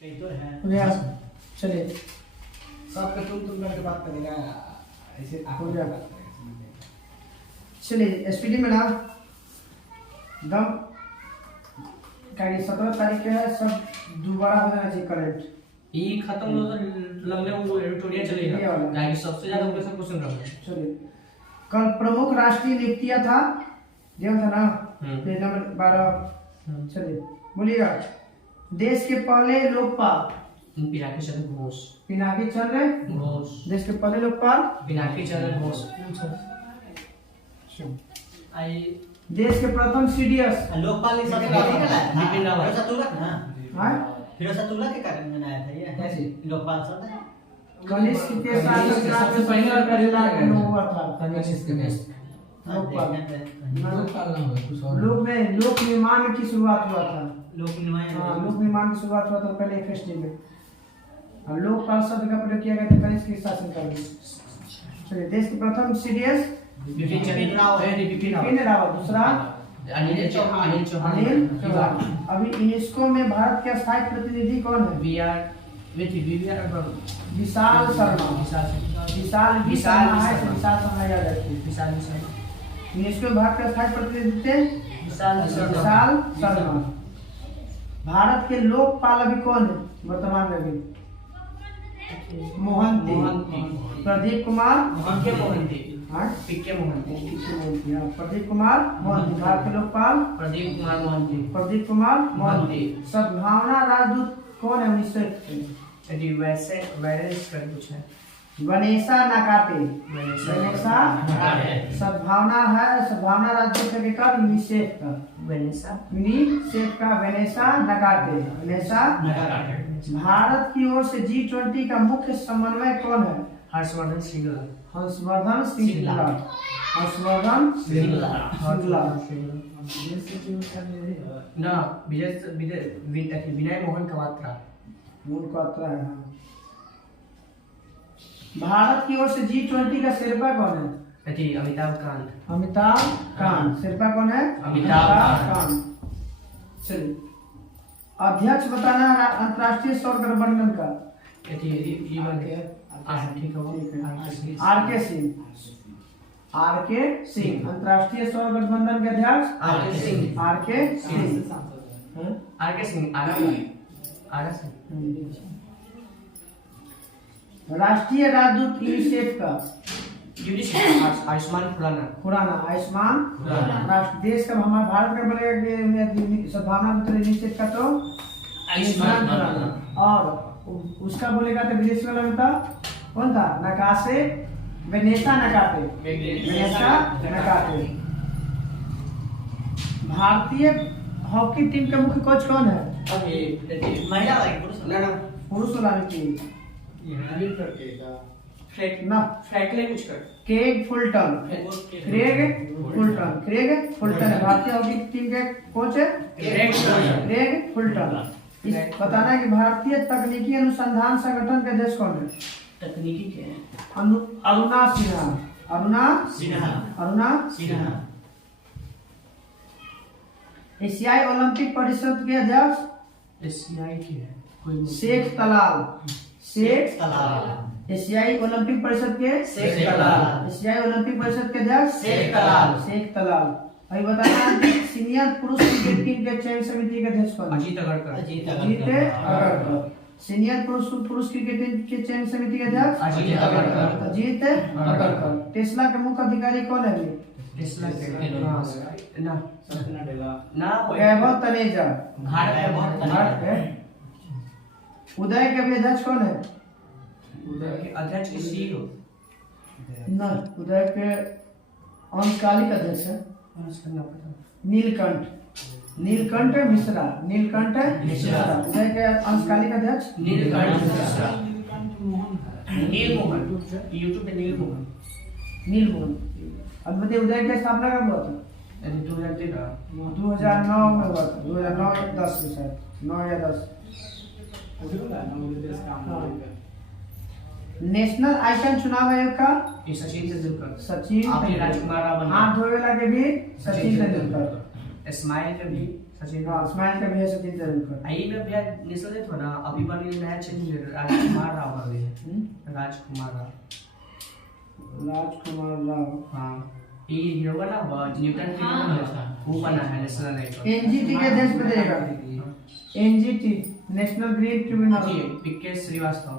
कहीं तो है प्रयास चलिए सबके तुम करके बात करेगा ऐसे हो गया। बात करेगा। चलिए एसपीडी में ना दम क्या 17 तारीख के है, सब दोबारा हो जाना चाहिए करंट। ये खत्म हो तो लगने वो एडिटोरियल ये चलेगा वाला। ताकि सबसे ज्यादा क्वेश्चन क्वेश्चन रहे। चलिए कल प्रमुख राष्ट्रीय नियुक्तियां था, जो था ना पेज नंबर 12। चलिए बोलिएगा। देश के पहले लोकपाल पिनाकी चंद्र घोष। पिनाकी चंद्र घोष। देश के पहले लोकपाल पिनाकी चंद्र घोष। आई देश के प्रथम सीडीएस लोकपाल इस सबसे पहले निकला है बिपिन रावत। फिरोज तुगलक ना हाँ फिरोज तुगलक के कारण में आया था ये कैसे? लोकपाल सब कनिष्क के साथ सबसे पहले और पहला हुआ था लोकपाल लोक में लोक निर्माण की शुरुआत हुआ था। लोक निर्माण हाँ लोक निर्माण की शुरुआत हुआ था पहले एफएसटी में, और लोकपाल शब्द का प्रयोग किया गया था कनिष्क के शासनकाल में। चलिए देश के प्रथम सीडीएस बिपिन चंद्र रावत। बिपिन रावत, दूसरा अनिल चौहान। अनिल चौहान। अभी यूनेस्को में भारत के स्थायी प्रतिनिधि कौन है? विशाल शर्मा। विशाल शर्मा याद रखिए। यूनेस्को में भारत के स्थायी प्रतिनिधि थे विशाल शर्मा। भारत के लोकपाल अभी कौन है वर्तमान में? अभी मोहंती। प्रदीप कुमार मोहंती। हाँ पीके मोहंती। प्रदीप कुमार मोहंती भारत के लोकपाल। प्रदीप कुमार मोहंती। सद्भावना राजदूत कौन है 1901? यदि वैसे वैलेंस कर कुछ है। वनेसा नकाटे। वनेसा सद्भावना है, सद्भावना राजदूत के कब? यूनिसेफ का। यूनिसेफ का वनेसा नकाटे। वनेसा भारत की ओर से G20 का मुख्य समन्वय कौन है? हर्षवर्धन श्रृंगला। हर्षवर्धन श्रृंगला। हर्षवर्धन श्रृंगला। ना विनय मोहन कवात्रा। है हाँ। भारत की ओर से G20 का शेरपा कौन है? यदि अमिताभ कांत। अमिताभ कांत। शेरपा कौन है? अमिताभ कांत। चलिए अध्यक्ष बताना है अंतर्राष्ट्रीय सौर गठबंधन का। यदि ये बन गया ठीक है वो आरके सिंह अंतर्राष्ट्रीय सौर गठबंधन के अध्यक्ष आरके सिंह। आरके सिंह। आरा सिंह। राष्ट्रीय राजदूत यूनिसेफ का आयुष्मान खुराना। आयुष्मान राष्ट्र देश का हमारा भारत का बनेगा कि सद्भावना यूनिसेफ का तो आयुष्मान खुराना। और उसका बोलेगा तो विदेशी वाला में था कौन था? नकाशे वेनेसा नकाटे। भारतीय हॉकी टीम का मुख्य कोच कौन है? महिला पुरुष वाला टीम ना क्रेग फुलटन। भारतीय हॉकी टीम के कोच है क्रेग फुलटन। बताना है कि भारतीय तकनीकी अनुसंधान संगठन के अध्यक्ष कौन है? तकनीकी के अरुणा सिन्हा। एशियाई ओलंपिक परिषद के अध्यक्ष एशियाई की है शेख तलाल। एशियाई ओलंपिक परिषद के एशियाई ओलंपिक परिषद के अध्यक्ष शेख तलाल। अभी बताना है सीनियर पुरुष क्रिकेट टीम के चयन समिति के अध्यक्ष कौन? अजीत अगरकर। सीनियर पुरुष क्रिकेट टीम के चयन समिति के अध्यक्ष अजीत अगरकर। टेस्ला के मुख्य अधिकारी कौन है? टेस्ला के ना वैभव तनेजा। भारत है। उदय के अध्यक्ष कौन है? उदय के अध्यक्ष CEO न उदय के अंशकालिक अध्यक्ष है नीलकंठ मिश्रा। उदय के अंशकालिक अध्यक्ष नीलकंठ मिश्रा। यूट्यूब पे नीलमोहन। अब बताइए उदय की स्थापना कब हुआ था? 2009 में हुआ था। 2009 या 10 में शायद 9 या 10। नेशनल आइकन चुनाव आयोग का सचिन तेंदुलकर। सचिन आपके राजकुमार रावल। हाथ धोए वाला के भी सचिन तेंदुलकर। स्माइल का भी सचिन हाँ स्माइल का भी है सचिन तेंदुलकर। आई में भैया नेशनल डेथ हो ना अभी बनी नया चैनल राजकुमार राव आ गए राजकुमार राव राजकुमार राव हाँ ये हीरो बना हुआ न्यूटन की वो बना है नेशनल डेथ एनजीटी के अध्यक्ष बनेगा। एनजीटी नेशनल ग्रीन ट्रिब्यूनल पीके श्रीवास्तव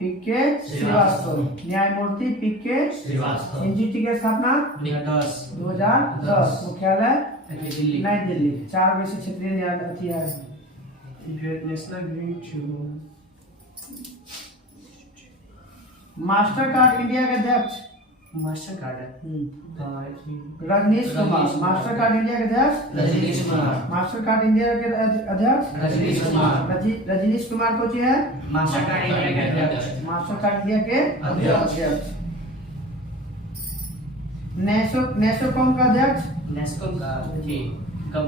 पीके श्रीवास्तव न्यायमूर्ति पीके श्रीवास्तव। एनजीटी की स्थापना 2010 मुख्यालय दिल्ली नई दिल्ली। 4 में से क्षेत्रीय न्यायालय है। National green tribunal. Mastercard India के अध्यक्ष मास्टर कार्ड है Rajneesh Kumar. Mastercard India के अध्यक्ष Rajneesh Kumar. Mastercard India के अध्यक्ष रजनीश कुमार। रजनीश कुमार को जी है मास्टर कार्ड इंडिया के अध्यक्ष मास्टर कार्ड इंडिया के अध्यक्ष। नेसोकॉम का अध्यक्ष नेस्को का जी कब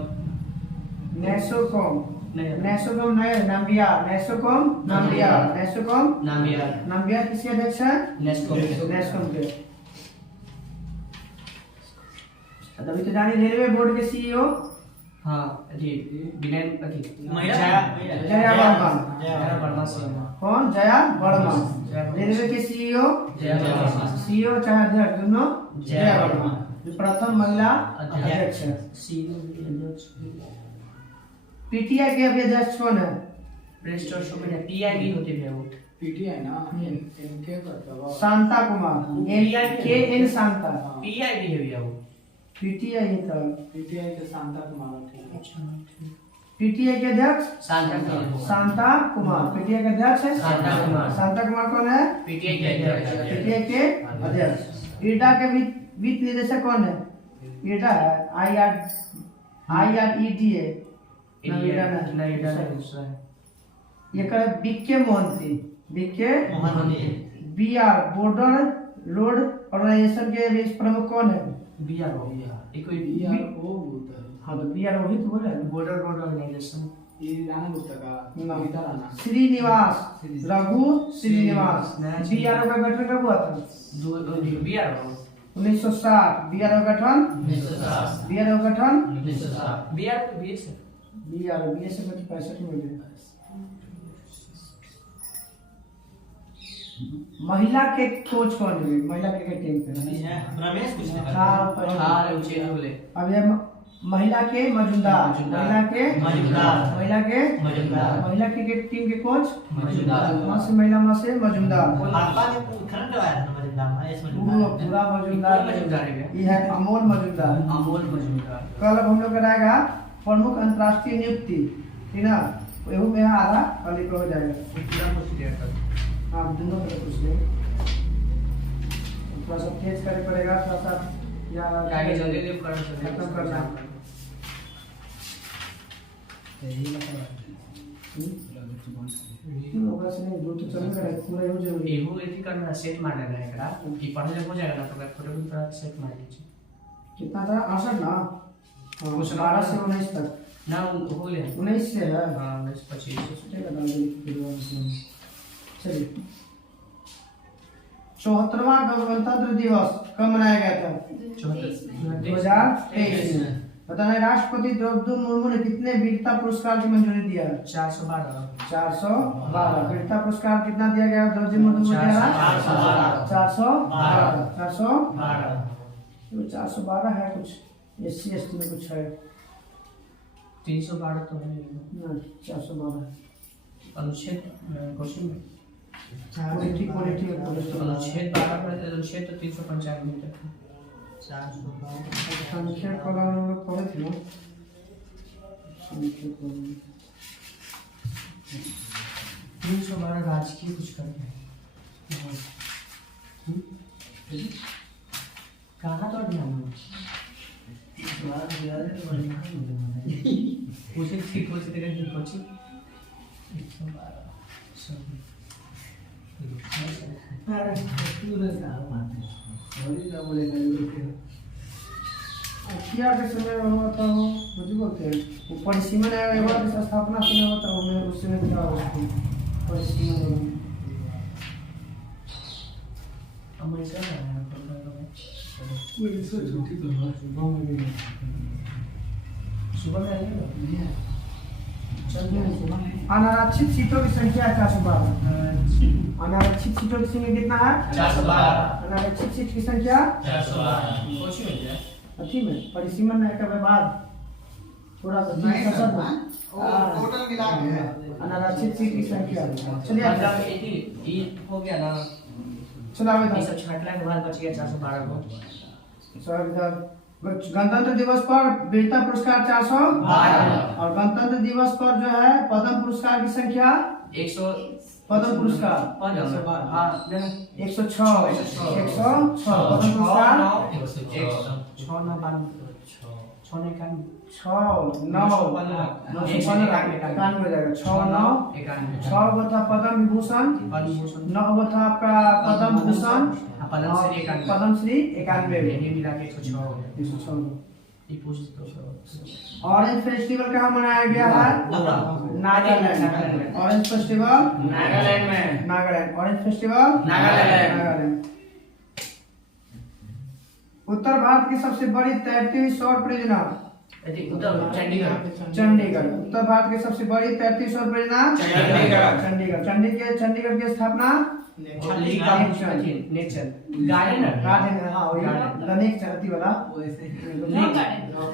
नेसोकॉम नहीं नेसोकॉम नहीं नाम्बियार नेसोकॉम नाम्बियार नेसोकॉम नामियार नाम्बियार किसके अध्यक्ष है नेस्को नेसकॉम के। अभी तो जानी रेलवे बोर्ड के सीईओ हाँ जी विनय अजी जया वर्मा। जया वर्मा से कौन जया वर्मा। रेलवे के सीईओ जया वर्मा सीईओ चाहे अध्यक्ष दोनों जया जया वर्मा जो प्रथम महिला अध्यक्ष है। पीटीआई के अभी अध्यक्ष कौन है प्रेस्टो शो में पीआईडी होते हैं वो पीटीआई ना इनके करता शांता कुमार के एन शांता पीआईडी है भैया वो पीटीआई है तो पीटीआई के शांता कुमार ठीक है। पीटीआई के अध्यक्ष शांता कुमार शांता कुमार पीटीआई के अध्यक्ष है शांता कुमार। शांता कुमार कौन है पीटीआई के अध्यक्ष पीटीआई के अध्यक्ष। ईडा के वित्त निदेशक कौन है ईडा है IRED है ये कर BK Mohanty BK BR border road organisation के भी प्रमुख कौन है बीआर एक कोई वो बोलता है हाँ तो बीआर वही तो बोले बॉर्डर रोड ऑर्गेनाइजेशन ये राणा गुप्ता का गीता राणा श्रीनिवास रघु श्रीनिवास। बीआर का गठन कब हुआ था बीआर 1960। बीआर का गठन बीआर का गठन बीआर तो बीएस है बीआर बीएस में तो 65 में गए। महिला के कोच कौन है महिला के टीम पे रमेश कुछ हाँ उचेन बोले अब ये महिला के मजुमदार महिला के मजुमदार महिला के मजुमदार महिला क्रिकेट टीम के कोच मजुमदार मां से महिला मां से मजुमदार हापा में खरन करवाया था मजुमदार पूरा मजुमदार मजुमदार है ये है अमोल मजुमदार। अमोल मजुमदार। कल अब हम लोग कराएगा प्रमुख अंतरराष्ट्रीय नियुक्ति ठीक ना एहू में आ रहा कल ही हो जाएगा पूरा पूछ लिया था आप दोनों तरफ पूछ लें थोड़ा सा तेज करे पड़ेगा थोड़ा सा या आगे जल्दी जल्दी कर सकते खत्म करना होगा से नहीं दो तो चल रहा है पूरा हो जरूरी एहू एथी करना सेट मारना है एकरा कि पढ़े जब हो जाएगा ना तो मैं फोटो भी थोड़ा सेट मार लीजिए कितना था 68 ना हाँ 12 से 19 तक ना हो गया 19 से है हां 19 25 छूटेगा डाल दे चलिए 74वां गणतंत्र दिवस कब मनाया गया था 2023 में। बताना राष्ट्रपति द्रौपदी मुर्मू ने कितने वीरता पुरस्कार की मंजूरी दिया 412 वीरता पुरस्कार कितना दिया गया द्रौपदी मुर्मू को दिया 412 है कुछ SC ST में कुछ है 312 तो है 412 अनुच्छेद क्वेश्चन में पॉलिटी अनुच्छेद 12 पर अनुच्छेद तो 395 तक है संख्या कॉलम हम लोग पढ़े थे ना संख्या कॉलम 312 राजकीय कुछ करते हैं कहाँ तो ध्यान पूछे ठीक हो तेरे ठीक पहुंची 112 अरे पूरा साल मारते वही ना बोलेगा क्या के समय में हुआ था वो मुझे बोलते हैं वो परिसीमन आयोग एक बार स्थापना समय होता है मैं उस समय क्या हुआ परिसीमन हमेशा है पूरी सोच ठीक है सुबह में आएंगे अनारक्षित सीटों की संख्या 412। अनारक्षित सीटों की संख्या कितना है? 412। अनारक्षित सीट की संख्या 412। अथी में परिसीमन है के बाद थोड़ा सा टोटल मिला के अनारक्षित सीट की संख्या। चलिए मतलब ये हो गया ना, चलो आगे ये था सब छांटने के बाद बच गया 412 को। सर इधर गणतंत्र दिवस पर वीरता पुरस्कार 412 और गणतंत्र दिवस पर जो है पद्म पुरस्कार की संख्या 100 पद्म पुरस्कार पद्म 106 हाँ 106 पद्म पुरस्कार 6 9 5 6 9 6 9 91 हो जाएगा 6 9 6 गो था पद्म विभूषण 9 गो था आपका पद्म भूषण पद्म श्री 91 ये मिला के 106 ये पूछ दो। ऑरेंज फेस्टिवल कहाँ मनाया गया है? नागालैंड। ऑरेंज फेस्टिवल नागालैंड में। नागालैंड। Orange festival Nagaland. उत्तर भारत की सबसे बड़ी तैरती हुई सौर परियोजना चंडीगढ़। चंडीगढ़। उत्तर भारत की सबसे बड़ी तैरती सौर परियोजना चंडीगढ़। चंडीगढ़ की स्थापना नेचर गार्डन हाँ वही लनेक चरती वाला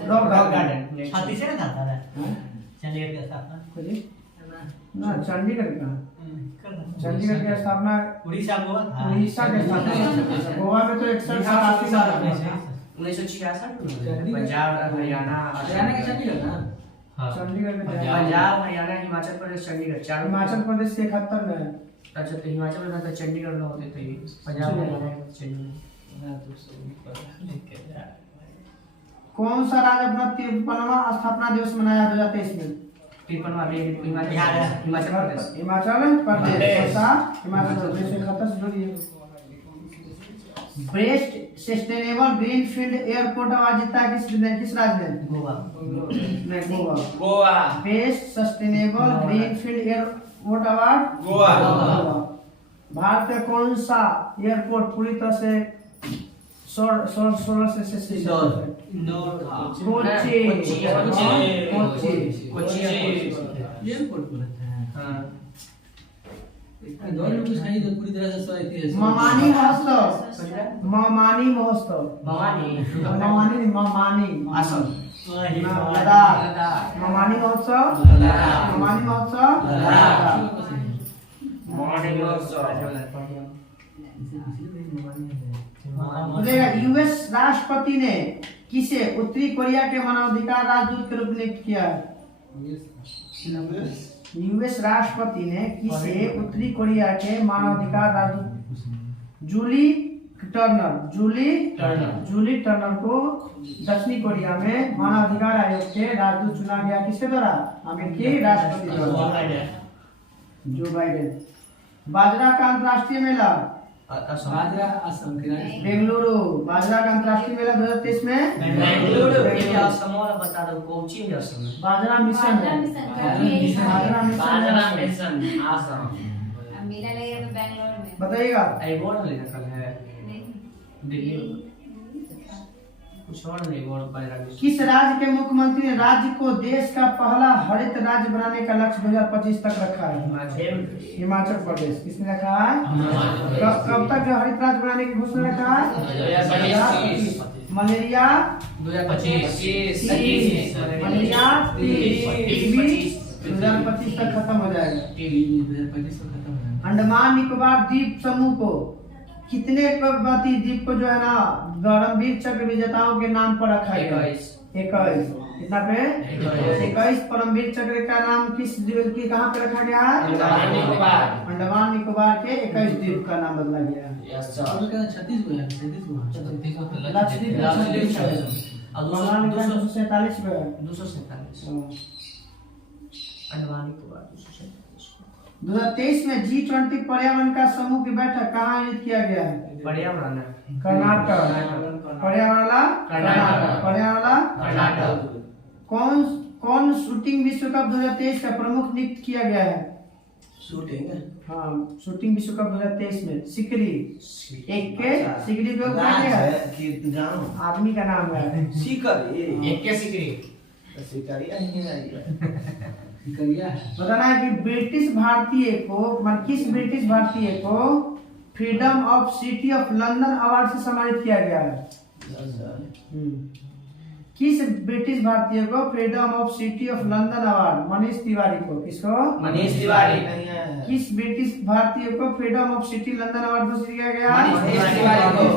रॉक गार्डन छाती से ना था चंडीगढ़ की स्थापना ना चंडीगढ़ का चंडीगढ़ की स्थापना उड़ीसा गोवा था। उड़ीसा के स्थापना गोवा में तो 187 साल 1966 पंजाब हरियाणा के चंडीगढ़ ना चंडीगढ़ में पंजाब हरियाणा हिमाचल प्रदेश चंडीगढ़ चार हिमाचल प्रदेश से 71 में है। अच्छा तो हिमाचल में तो चंडीगढ़ में होते थे पंजाब हरियाणा चंडीगढ़। कौन सा राज्य अपना 53वां स्थापना दिवस मनाया 2023 में? 53वां हिमाचल प्रदेश। हिमाचल प्रदेश हिमाचल प्रदेश से खत्ता से जोड़िए। Best sustainable greenfield airport award जीता है किस राज्य ने? गोवा। नहीं Goa. Best sustainable greenfield airport award Goa. Bharat का कौन सा एयरपोर्ट पूरी तरह से सोलर से इंदौर था। कोच्चि एयरपोर्ट बोलते हैं। हां इंदौर में कुछ नहीं तो पूरी तरह से सो ऐतिहासिक ममानी महोत्सव ममानी असम लद्दाख ममानी महोत्सव यूएस राष्ट्रपति ने किसे उत्तरी कोरिया के मानवाधिकार राजदूत के रूप में नियुक्त किया है? यूएस राष्ट्रपति ने किसे उत्तरी कोरिया के मानवाधिकार राजदूत जूली टर्नर को दक्षिणी कोरिया में मानवाधिकार आयोग के राजदूत चुना गया किसके द्वारा? अमेरिकी राष्ट्रपति द्वारा जो बाइडेन। बाजरा का अंतर्राष्ट्रीय मेला बाजरा असम के बेंगलुरु। बाजरा का अंतर्राष्ट्रीय मेला 2023 में बेंगलुरु ये असम वाला बता दो कोची है असम में। बाजरा मिशन असम मेला लगेगा तो बैंगलोर में। बताइएगा। आई बोर्ड लेना कल है दिल्ली में कुछ और नहीं बोर्ड पर। किस राज्य के मुख्यमंत्री ने राज्य को देश का पहला हरित राज्य बनाने का लक्ष्य 2025 तक रखा है? हिमाचल प्रदेश। किसने रखा है? कब तक हरित राज्य बनाने की घोषणा रखा है? 2025। मलेरिया 2025 मलेरिया 2025 तक खत्म हो जाएगा। 2025 में खत्म हो जाएगा। अंडमान निकोबार द्वीप समूह को कितने पर्वतीय द्वीप को जो है ना गौरववीर चक्र विजेताओं के नाम पर रखा गया? 21। कितना पे? 21 परमवीर चक्र का नाम किस द्वीप की कहाँ पे रखा गया है? अंडमान निकोबार के 21 द्वीप का नाम बदला गया है। 36 को है 37 को लक्षद्वीप 247 में है। 247 अंडमान निकोबार 247। 2023 में G20 पर्यावरण का समूह की बैठक कहाँ आयोजित किया गया है? पर्यावरण कर्नाटक। कर्नाटक। कौन शूटिंग विश्व कप 2023 का प्रमुख नियुक्त किया गया है? शूटिंग हाँ शूटिंग विश्व कप 2023 में सिकरी को क्या है? आदमी का नाम है एक के सिकरी शिकारिया ही आई है। शिकारिया बताना है कि ब्रिटिश भारतीय को किस ब्रिटिश भारतीय को freedom of city of London award से सम्मानित किया गया है? किस ब्रिटिश भारतीय को freedom of city of London award? Manish Tiwari को। किसको? मनीष तिवारी। किस ब्रिटिश भारतीय को freedom of city London award घोषित किया गया? मनीष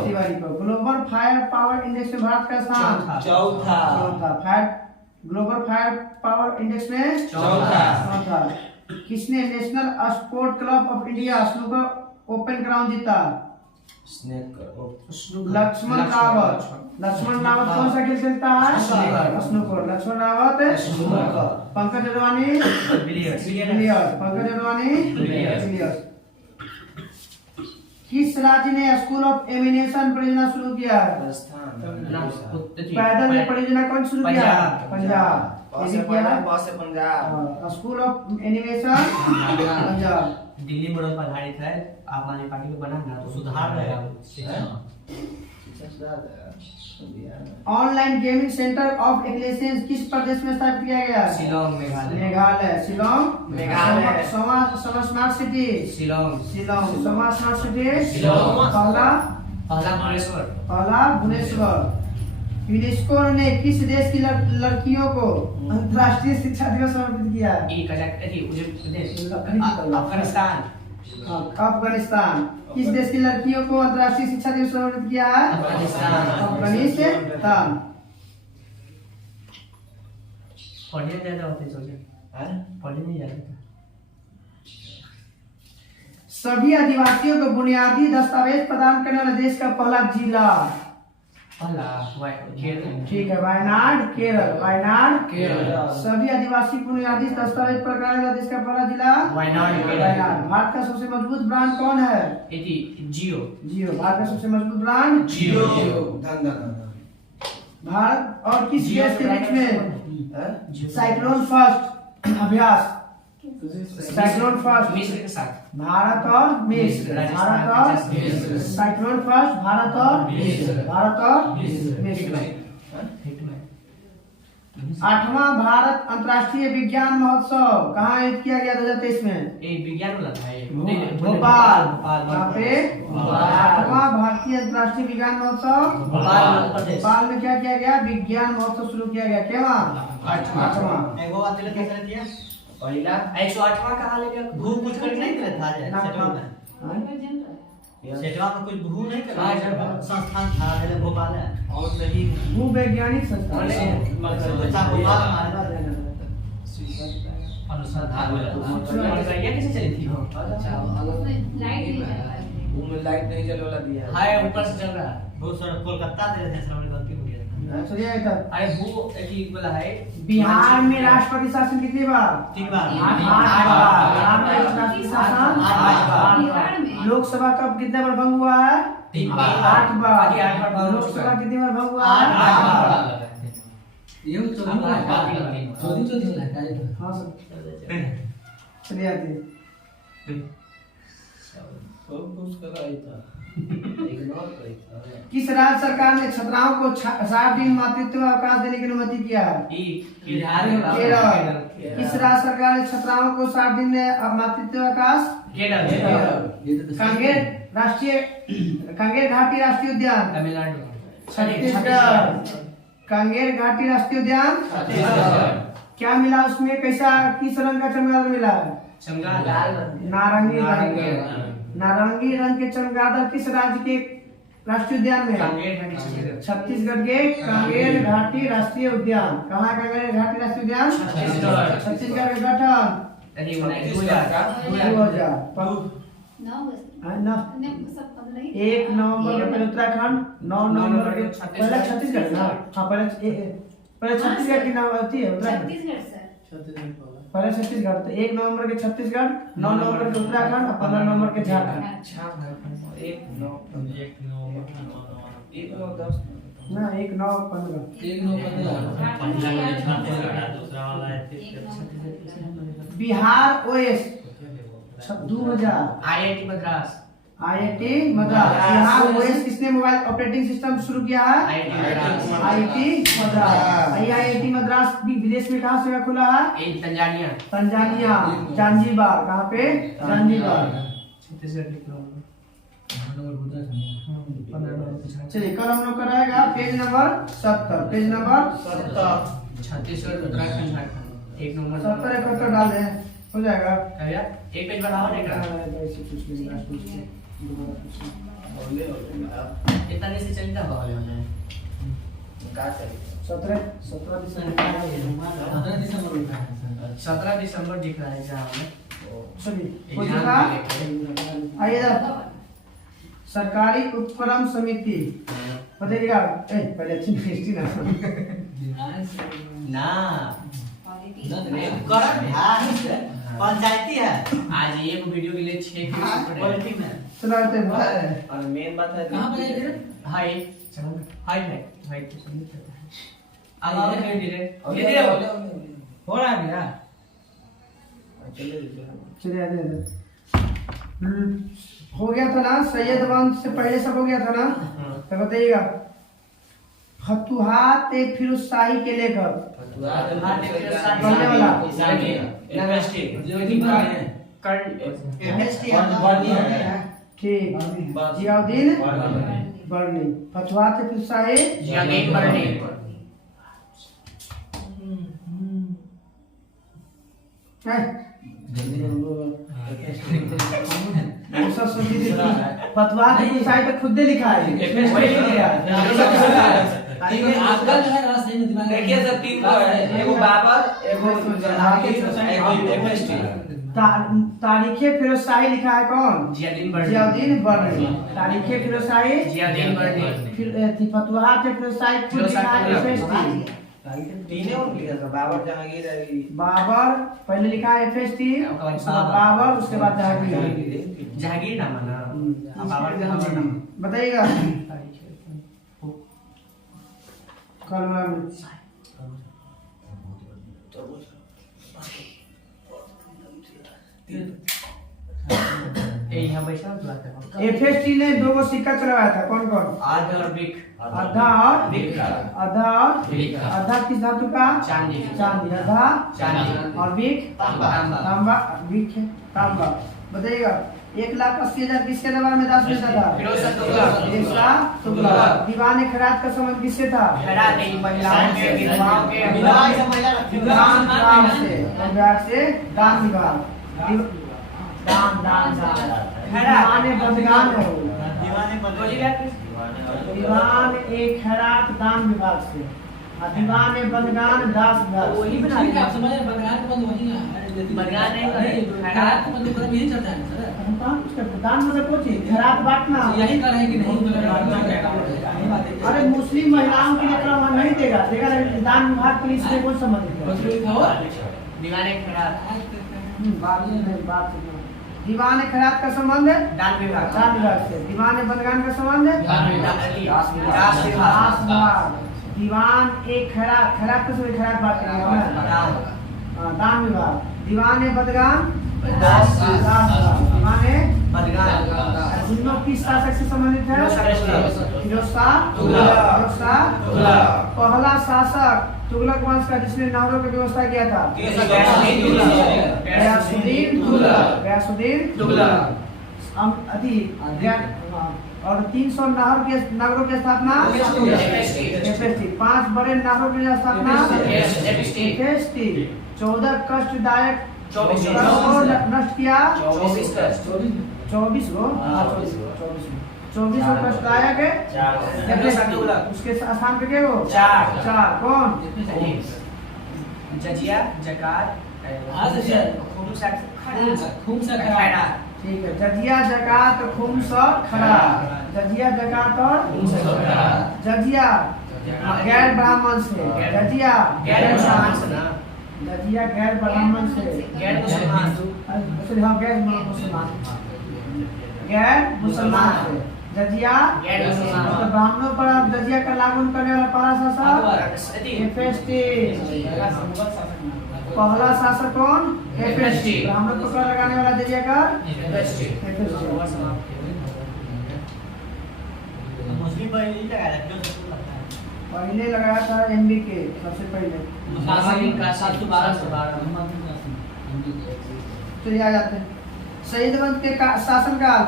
तिवारी को। ग्लोबल फायर पावर इंडेक्स में भारत का स्थान चौथा। ग्लोबल फायर पावर इंडेक्स में चौथा। किसने national sport club of India snooker open ground जीता? लक्ष्मण रावत। लक्ष्मण रावत कौन सा खेल खेलता है? Snooker. Laxman Rawat Pankaj Advani billiards. Pankaj Advani billiards. किस राज्य ने स्कूल ऑफ एमिनेशन परियोजना शुरू किया? पैदल ये परियोजना कौन शुरू किया? Punjab. School of animation Punjab. Delhi model पर आधारित है। आप आदमी पार्टी को बना ना तो सुधार रहेगा। Online gaming centre of excellence किस प्रदेश में स्थापित किया गया? शिलोंग मेघालय। शिलोंग मेघालय। समा स्मार्ट सिटी शिलोंग समा स्मार्ट सिटी शिलोंग। पहला भुवनेश्वर। यूनेस्को ने किस देश की लड़कियों को अंतर्राष्ट्रीय शिक्षा दिवस समर्पित किया? अफगानिस्तान। अफगानिस्तान। किस देश की लड़कियों को अंतर्राष्ट्रीय शिक्षा दिवस समर्पित किया है? अफगानिस्तान। पढ़ने ज्यादा होते पढ़ने नहीं जाते। सभी आदिवासियों को बुनियादी दस्तावेज प्रदान करने वाला देश का पहला जिला? ठीक है, वायनाड केरल। सभी आदिवासी बुनियादी दस्तावेज प्रकार वाला देश का पहला जिला वायनाड। भारत का सबसे मजबूत ब्रांड कौन है? जियो। भारत का सबसे मजबूत ब्रांड जियो। भारत और किस देश के बीच में साइक्लोन फर्स्ट अभ्यास? साइक्लोन फर्स्ट मिस्र के साथ। भारत और मिस्र। साइक्लोन फर्स्ट भारत और मिस्र। 8वां भारत अंतर्राष्ट्रीय विज्ञान महोत्सव कहाँ आयोजित किया गया 2023 में? विज्ञान वाला था ये। भोपाल। यहाँ पे 8वां भारतीय अंतर्राष्ट्रीय विज्ञान महोत्सव भोपाल में क्या किया गया? विज्ञान महोत्सव शुरू किया गया। क्या? 8वां। पहला 108वां कहाँ ले गया? भू कुछ कर नहीं करे था सेटवा में कुछ भू नहीं कर संस्थान था भोपाल है और नहीं भू वैज्ञानिक संस्थान कैसे चली थी? लाइट नहीं चलने वाला दिया है ऊपर से चल रहा है। बहुत सारा कोलकाता से गलती हो गया। अरे भू एक वाला है। बिहार में राष्ट्रपति शासन कितनी बार? 3 बार। 8 बार। बिहार में राष्ट्रपति शासन 8 बार। लोकसभा कब कितने बार भंग हुआ है? 3 बार। 8 बार। 8 बार। लोकसभा कितनी बार भंग हुआ है? 8 बार। ये चौथी वाला है। हाँ सर चलिए आते सब कुछ कराई था इग्नोर करी था। किस राज्य सरकार ने छात्राओं को 60 दिन मातृत्व अवकाश देने की अनुमति किया है? केरल। किस राज्य सरकार ने छात्राओं को 60 दिन में मातृत्व अवकाश? कांगेर घाटी राष्ट्रीय उद्यान छत्तीसगढ़। कांगेर घाटी राष्ट्रीय उद्यान क्या मिला उसमें? कैसा किस रंग का चमगादड़ मिला? नारंगी रंग के चमगादड़ किस राज्य के राष्ट्रीय उद्यान में? छत्तीसगढ़ के कांगेर घाटी राष्ट्रीय उद्यान। कहाँ कांगेर घाटी राष्ट्रीय उद्यान? छत्तीसगढ़ का गठन 2000। 1 नवंबर के पहले उत्तराखंड, 9 नवंबर के पहले छत्तीसगढ़ ना। हाँ पहले छत्तीसगढ़ की नाम होती है उत्तराखंड। पहले छत्तीसगढ़ तो 1 नवंबर के छत्तीसगढ़, 9 नवंबर के उत्तराखंड और 15 नवंबर के Jharkhand. 1 9 Bihar Bihar OS 2000। IIT Madras IIT Madras. यहाँ ओएस किसने मोबाइल ऑपरेटिंग सिस्टम शुरू किया है? IIT मद्रास। IIT मद्रास भी विदेश में कहाँ से खुला है? तंजानिया। Tanzania, Zanzibar. कहाँ पे? जांजीबार। चलिए कल हम लोग कराएगा page number 70। Page number 70। Chhattisgarh, Uttarakhand, Jharkhand. 1 number 70 71 डाल दे, हो जाएगा। भैया एक पेज बढ़ाओ ना एकरा। इतना नहीं से चलता बगल में जाए। का करे 17 दिसंबर दिख रहा है एग्जाम में। चलिए हो चुका। आइए इधर। सरकारी उपक्रम समिति बताइएगा। पहले अच्छी हिस्ट्री ना पंचायती है। आज एक वीडियो के लिए 6 क्लिप पड़े। सुनाते हैं। और मेन बात है कहाँ पे गए थे? हाय हाय तो समझ सकता है। आगे धीरे धीरे धीरे हो रहा है भैया। चलिए आइए। हो गया था ना सैयद वंश से पहले सब हो गया था ना? तो बताइएगा फतुहात फिरोजशाही के लेखक पढ़ने वाला ठीक जियाउद्दीन बर्नी। फतुहात फिरोजशाही जियाउद्दीन बर्नी। फतुहात फिरोजशाही तो खुद ने लिखा है। आजकल जो है ना सही में दिमाग देखिए सर 3 को है, एगो बाबर, एगो तारीखे फिरोजशाही लिखा है कौन? जियाउद्दीन बर्नी। तारीखे फिरोजशाही जियाउद्दीन बर्नी। फतुहात फिरोजशाही खुद लिखा है। तीनों लिखा था, बाबर जहांगीर है। बाबर पहले लिखा है FST, बाबर उसके बाद जहांगीर। जहांगीर नाम है ना। बाबर जहांगीर नाम बताइएगा कल में यहाँ बैठा FST ने 2 सिक्का चलवाया था। कौन कौन? आधा और बिक। आधा किस धातु का? चांदी। आधा चांदी और बिक तांबा। बिक है तांबा। बताइएगा 1,80,000 किसके दरबार में दास मिलता था? फिरोज तुगलक। दीवान खैरात का संबंध किससे था? महिलाओं के विधवाओं के विभाग से दान विभाग। दान दीवान बदगान है। दीवान एक खैरात दान विभाग से। दीवान बदगान दास विभाग। वही बना रहे हैं आप समझ रहे हैं। बदगान का मतलब वही ना। बदगान नहीं खैरात का मतलब कर्म यही चलता है सर। दान मतलब कुछ खैरात बांटना। यही कर रहे हैं कि नहीं? अरे मुस्लिम महिलाओं के लिए तो वहाँ नहीं देगा दान विभाग के लिए इससे कौन संबंधित है? दीवान खैरात का संबंध है दान विभाग से। दीवान बदगान का संबंध है दास विभाग। दीवान एक खैरात का समय खैरात बात करेंगे दान विभाग। दीवान बदगान दास विभाग। दीवान दोनों किस शासक से संबंधित है? फिरोज शाह। पहला शासक तुगलक वंश का जिसने नहरों की व्यवस्था किया था? गयासुद्दीन तुगलक। और 300 नगरों की स्थापना FST। 5 बड़े नहरों की स्थापना FST। 14 कष्टदायक नष्ट किया 24 को 24 कष्टदायक है। उसके स्थान पे क्या हो? 4 कौन? जजिया जकात ठीक है। जजिया जकात खुम्स खरा। जजिया जकात और जजिया गैर ब्राह्मण से। जजिया गैर ब्राह्मण से। गैर मुसलमान से। जजिया तो ब्राह्मणों पर जजिया का लागू करने वाला पहला शासक FST। पहला शासक कौन? FST। ब्राह्मणों पर लगाने वाला जजिया का FST। पहले लगाया था एमबी के सबसे पहले। कासिम का 712 तो ये आ जाते हैं शहीद वंश के शासनकाल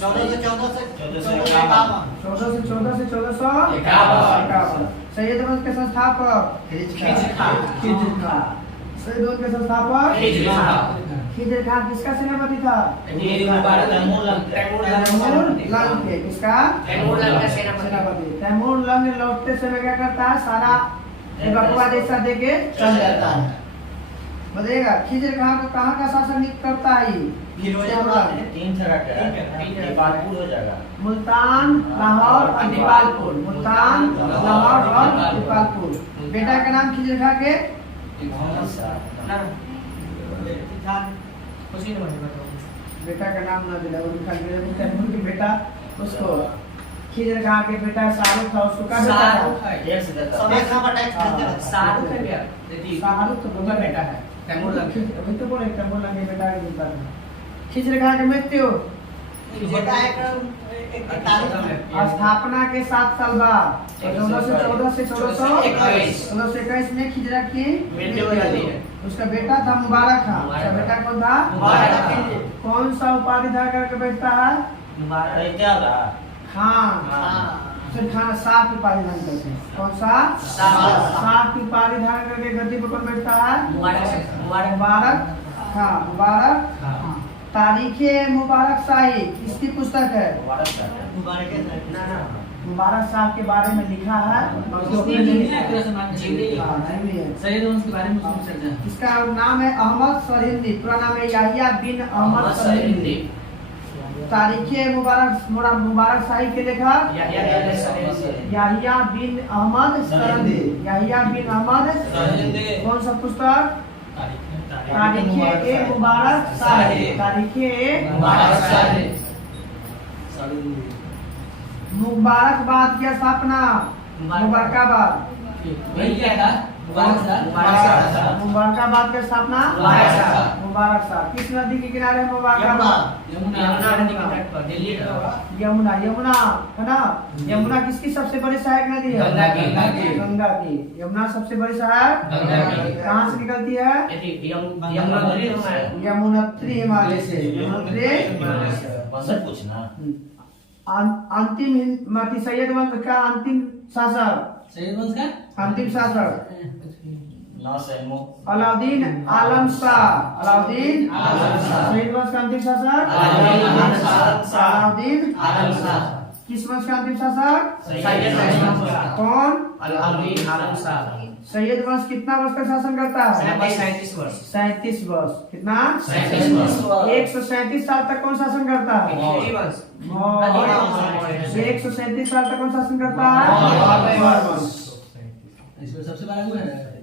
14 1400 से 1451। शहीद वंश के संस्थापक खिजर खां। शहीद वंश के संस्थापक खिजर खां किसका सेनापति था? तैमूर लंग के। किसका? सेनापति। तैमूर लंग लौटते समय क्या करता है? सारा बकवाद ऐसा देके चल जाता है। बताइएगा खिजर खां को कहाँ का शासन करता है? मुल्तान, लाहौर और दीपालपुर। मुल्तान, लाहौर और दीपालपुर। बेटा का नाम खिजर खां के बेटा का नाम ना दिला तैमूर के बेटा उसको खिजर खां के बेटा शाहरुख था उसको क्या शाहरुख तो बोला बेटा है तैमूर लंग। अभी तो बोले तैमूर लंग के बेटा के बेटा था। खिजर खां की मृत्यु स्थापना के 7 साल बाद 1414 से 1421 में खिजरा की मृत्यु हुई। उसका बेटा था मुबारक खां। उसका बेटा कौन था? कौन सा उपाधि धारण करके बैठता है? खान। फिर खान साख उपाधि धारण करते हैं। कौन सा? साख उपाधि धारण करके गद्दी पर कौन बैठता है? मुबारक खां। मुबारक तारीखे मुबारक शाही किसकी पुस्तक है? मुबारक शाह के बारे में लिखा है। इसका नाम है अहमद सरहिंदी। पूरा नाम है याहिया बिन अहमद सरहिंदी। तारीखे मुबारक शाही के लेखक याहिया बिन अहमद सरहिंदी। याहिया बिन अहमद कौन सा पुस्तक? तारीखे ए मुबारक शाही। तारीखे ए मुबारक शाही। मुबारकबाद की स्थापना मुबारकाबाद मुबारकाबाद की स्थापना मुबारक शाह। किस नदी के किनारे मुबारकाबाद? यमुना। यमुना है ना। यमुना किसकी सबसे बड़ी सहायक नदी है? गंगा की। यमुना सबसे बड़ी सहायक कहाँ से निकलती है? यमुनोत्री हिमालय से। अंतिम सैयद वंश का अंतिम शासक अंतिम शासक अलाउद्दीन आलम शाह। अलाउद्दीन शहीद वंश का अंतिम शासक अलाउद्दीन किस वंश का अंतिम शासक? कौन? सैयद वंश कितना वर्ष का शासन करता है? 37 वर्ष। कितना? 137 साल तक कौन शासन करता है? 137 साल तक कौन शासन करता है? सबसे बड़ा वो है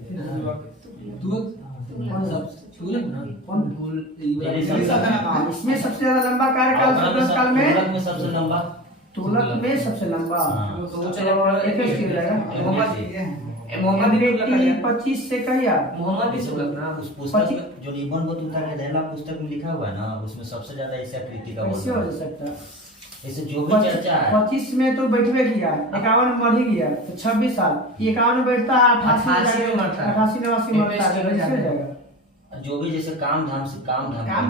इसमें सबसे ज्यादा लंबा कार्यकाल काल में सबसे लंबा तुगलक में सबसे लंबा 25 से कहिया उस पुस्तक जो निबंध बतूता के धैला पुस्तक में लिखा हुआ है ना उसमें सबसे ज्यादा ऐसा कृति का कैसे हो सकता है? ऐसे जो भी चर्चा है 25 में तो बैठवे किया 51 में मर ही गया तो 26 साल 51 में बैठता है 88 में मरता है 89 मरता है कैसे हो जाएगा? जो भी जैसे काम धाम काम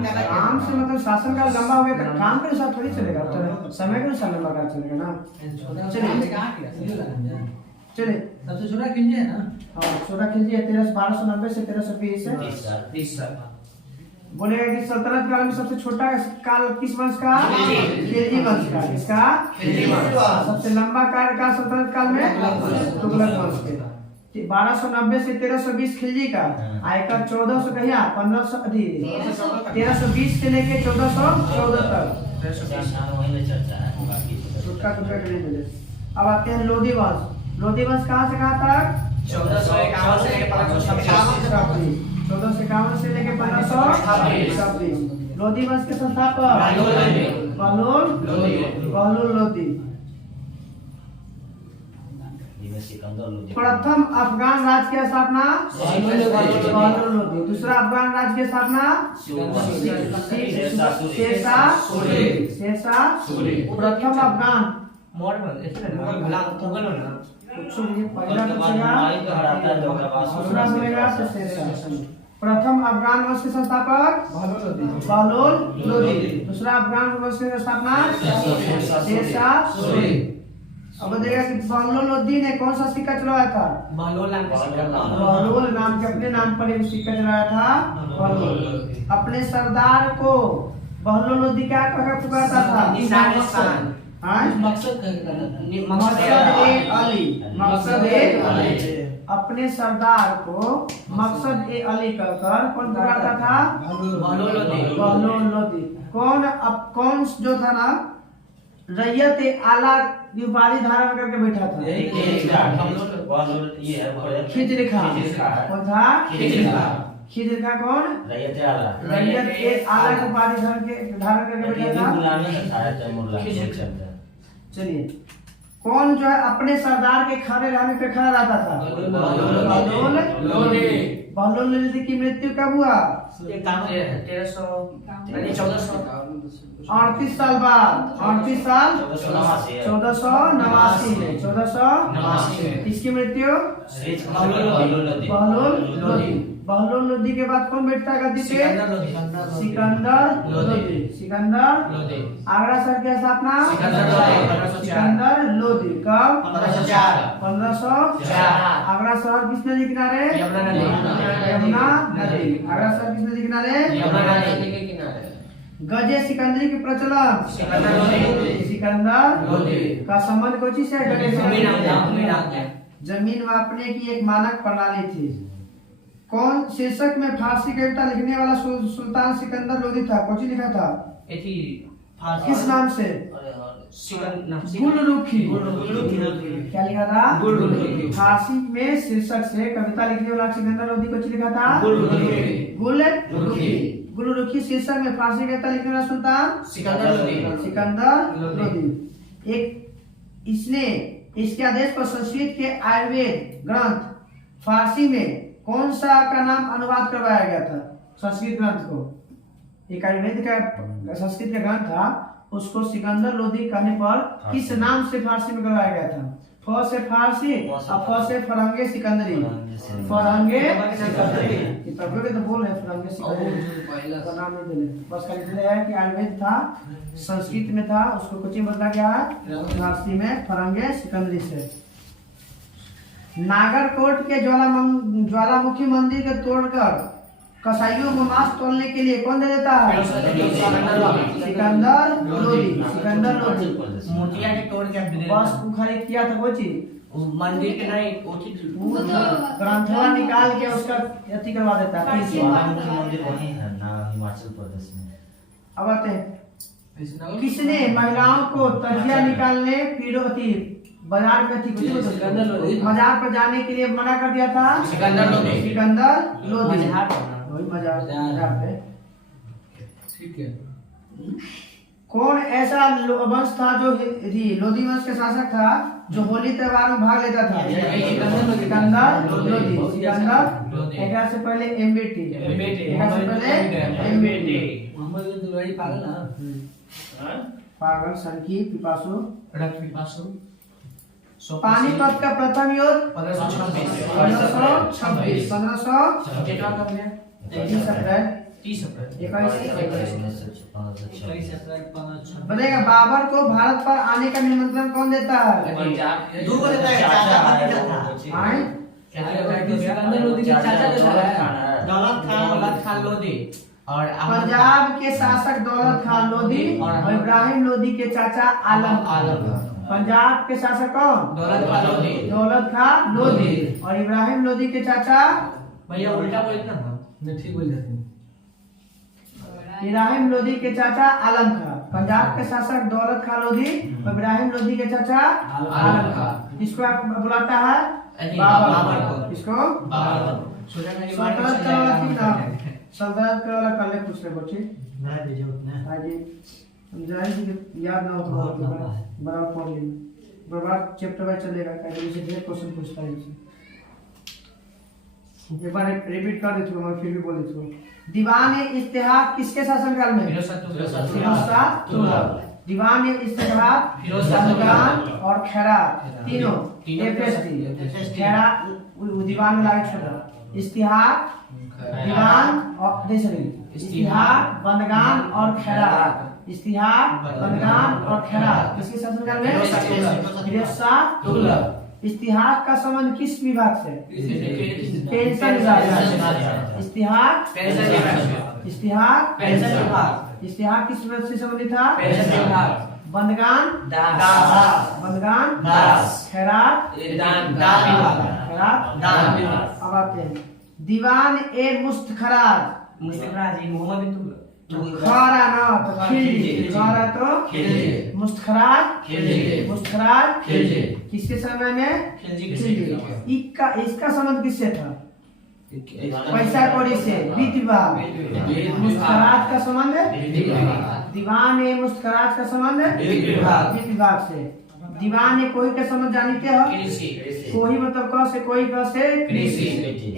से मतलब शासन का लंबा हो गया तो काम के अनुसार थोड़ी चलेगा तो समय के अनुसार लंबा कार्य चलेगा ना। चलिए सबसे छोटा खिलजी है ना। हाँ छोटा खिलजी है 1290 से 1320 30 साल बोलेगा कि सल्तनत काल में सबसे छोटा काल किस वंश का? खिलजी वंश का। किसका? खिलजी वंश। सबसे लंबा कार्यकाल सल्तनत काल में तुगलक वंश के 1290 से 1320 खिलजी का। आयकर 1400 कहिया 1320 से लेके 1414 तक छुटका टुकड़ा कर दीजिए। अब आते हैं लोधी वंश। लोधी वंश कहाँ से कहाँ तक? 1451 से लेके 1526। 1451 से लेके 1526। लोधी वंश के संस्थापक बहलोल लोधी। प्रथम अफगान राज्य की स्थापना बहलोल लोधी। दूसरा अफगान राज्य की स्थापना शेरशाह सूरी। प्रथम अफगान मोर बन ऐसे ना गूगल ना सुनिए, पहला पूछेगा हुमायूं का हराता है तो ओकरा बाद दूसरा बोलेगा तो शेरशाह। प्रथम अफगान वंश के संस्थापक बहलोल लोदी। दूसरा अफगान वंश की स्थापना शेरशाह सूरी। अब बताइएगा कि बहलोल लोदी ने कौन सा सिक्का चलाया था? बहलोल नाम का सिक्का था। बहलोल नाम के अपने नाम पर एक सिक्का चलाया था बहलोल। अपने सरदार को बहलोल लोदी क्या कहकर पुकारता था? निशान खान। हाँ? मकसद का मकसद ए अली। अपने सरदार को मकसद ए अली कहकर कौन पुकारता था? बहलोल लोदी। कौन जो था ना रैयत ए आला की उपाधि धारण करके बैठा था? खिजर खां। कौन था? खिजर खां कौन? रैयत आला। रैयत ए आला की उपाधि धारण करके ये बैठा था? गुलामी में था तैमूर शब्द। चलिए, कौन जो है अपने सरदार के खड़े रहने पे खड़ा रहता था? बहलोल लोदी। बहलोल लोदी की मृत्यु कब हुआ? 38 साल बाद। 38 साल 1489 में। 1489 इसकी मृत्यु बहलोल लोदी। बहलोल लोदी के बाद कौन बैठता है गद्दी पे? सिकंदर लोदी। सिकंदर लोदी। आगरा शहर की स्थापना सिकंदर लोदी। कब? 1504। आगरा शहर किस नदी किनारे? यमुना नदी। आगरा शहर किस नदी किनारे? यमुना नदी के किनारे। गजे सिकंदरी की प्रचलन सिकंदर लोदी का संबंध कोई चीज से? गजे सिकंदरी जमीन मापने की एक मानक प्रणाली थी। कौन शीर्षक में फारसी कविता लिखने वाला सुल्तान सिकंदर लोदी था? कौन सी लिखा था? किस नाम से? गुलरुखी। क्या लिखा था? गुलरुखी। फारसी में शीर्षक से कविता लिखने वाला सिकंदर लोदी कौन सी लिखा था? गुलरुखी। गुलरुखी शीर्षक में फारसी कविता लिखने वाला सुल्तान सिकंदर लोदी। इसके आदेश पर संस्कृत के आयुर्वेद ग्रंथ फारसी में कौन सा का नाम अनुवाद करवाया गया था? संस्कृत ग्रंथ को, एक आयुर्वेद का संस्कृत का ग्रंथ था, उसको सिकंदर लोदी कहने पर किस नाम से फारसी में करवाया गया था? फ से फारसी और फ से फरंगे सिकंदरी। फरंगे सिकंदरी। ये तब के तो बोल है फरंगे सिकंदरी का नाम नहीं दिले, बस खाली दिले है कि आयुर्वेद था, संस्कृत में था, उसको कुछ बदला गया है फारसी में फरंगे सिकंदरी से। नागरकोट के ज्वालामुखी मंदिर के तोड़कर कसाईयों को मांस तोड़ने के लिए कौन दे देता है? सिकंदर लोदी। सिकंदर लोदी मूर्तियां के तोड़ के बस उखाड़ी किया था वो चीज मंदिर के नहीं वो तो ग्रंथवा निकाल के उसका अति करवा देता है। मंदिर वही है ना हिमाचल प्रदेश में। अब आते हैं, किसने महिलाओं को तजिया निकालने पीड़ोती बाजार में थी बाजार पर जाने के लिए मना कर दिया था? सिकंदर लोदी। वही बाजार पे। ठीक है। कौन ऐसा वंश था जो लोदी वंश का शासक था जो होली त्योहार में भाग लेता था? सिकंदर लोदी। सिकंदर एक से पहले एमबीटी। मोहम्मद बिन दुलवाई पागल ना? पागल, सनकी, पिपासु, पिपासु। पानीपत का प्रथम युद्ध 1526। 30 अप्रैल 30 अप्रैल 21 बताइएगा, बाबर को भारत पर आने का निमंत्रण कौन देता है? दूर देता है सिकंदर लोदी के चाचा देता है दौलत खान लोदी। और पंजाब के शासक दौलत खान लोदी और इब्राहिम लोदी के चाचा आलम। पंजाब के शासक कौन? दौलत खान लोदी और इब्राहिम लोदी के चाचा? भैया उल्टा बोल ना, मैं ठीक बोल जाती हूँ। इब्राहिम लोदी के चाचा आलम खां। पंजाब के शासक दौलत खान लोदी और इब्राहिम लोदी के चाचा आलम खां। इसको आप बुलाता है बाबर। इसको सल्तनत का वाला कल पूछ रहे बच्चे याद ना हो तो बराबर पढ़ लेना, बराबर चैप्टर वाइज चलेगा, ढेर क्वेश्चन पूछता है। एक बार रिपीट कर देता हूँ, मैं फिर भी बोल देता हूँ। दीवान इत्तेहाद किसके शासनकाल में? दीवान इस्तेहार, बंदगान और खैरात तीनों FST खैरात दीवान में लागे छोड़ा इस्तिहार दीवान और इस्तिहार बंदगान और खैरात इस्तिहार बंदगान और खैरात किसके शासनकाल में इस्तिहार का संबंध किस विभाग से पेंशन विभाग इस्तिहार इस्तिहार किस विभाग से संबंधित था बंदगान बंदगान खैरात अब आते हैं दीवान ए मुस्तखराज मोहम्मद खारा ना तो खिलजी खारा तो मुस्तखराज किसके समय में खिलजी इसका संबंध किससे था पैसा कौड़ी से वित्त विभाग मुस्करात का संबंध दीवान ए मुस्करात का संबंध वित्त विभाग से दीवान ए कोई का संबंध जानते हो कोई मतलब क से कोई क से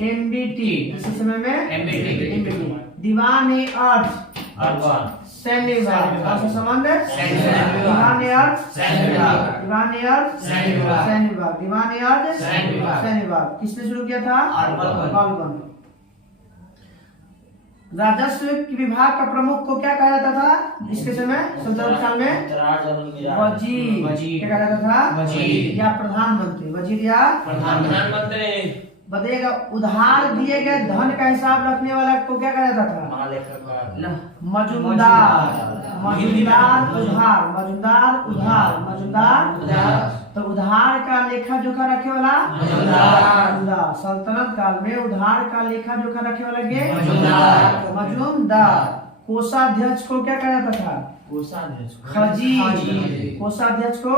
MBT इसी समय में MBT दीवान ए अर्थ सैन्य विभाग का संबंध दीवान ए अर्थ दीवान ए अर्थ सैन्य विभाग दीवान ए अर्थ सैन्य विभाग किसने शुरू किया था बालबन राजस्व विभाग का प्रमुख को क्या कहा जाता था इसके समय सल्तनत काल में वजीर क्या कहा जाता था या प्रधानमंत्री वजीर या प्रधानमंत्री बताइएगा उधार दिए गए धन का हिसाब रखने वाला को क्या कहा जाता था मौजूदार तो उधार का लेखा जोखा रखे वाला सल्तनत काल में उधार का लेखा जोखा रखे वाला मजूमदार कोषाध्यक्ष को क्या कहा जाता था खजीन कोषाध्यक्ष को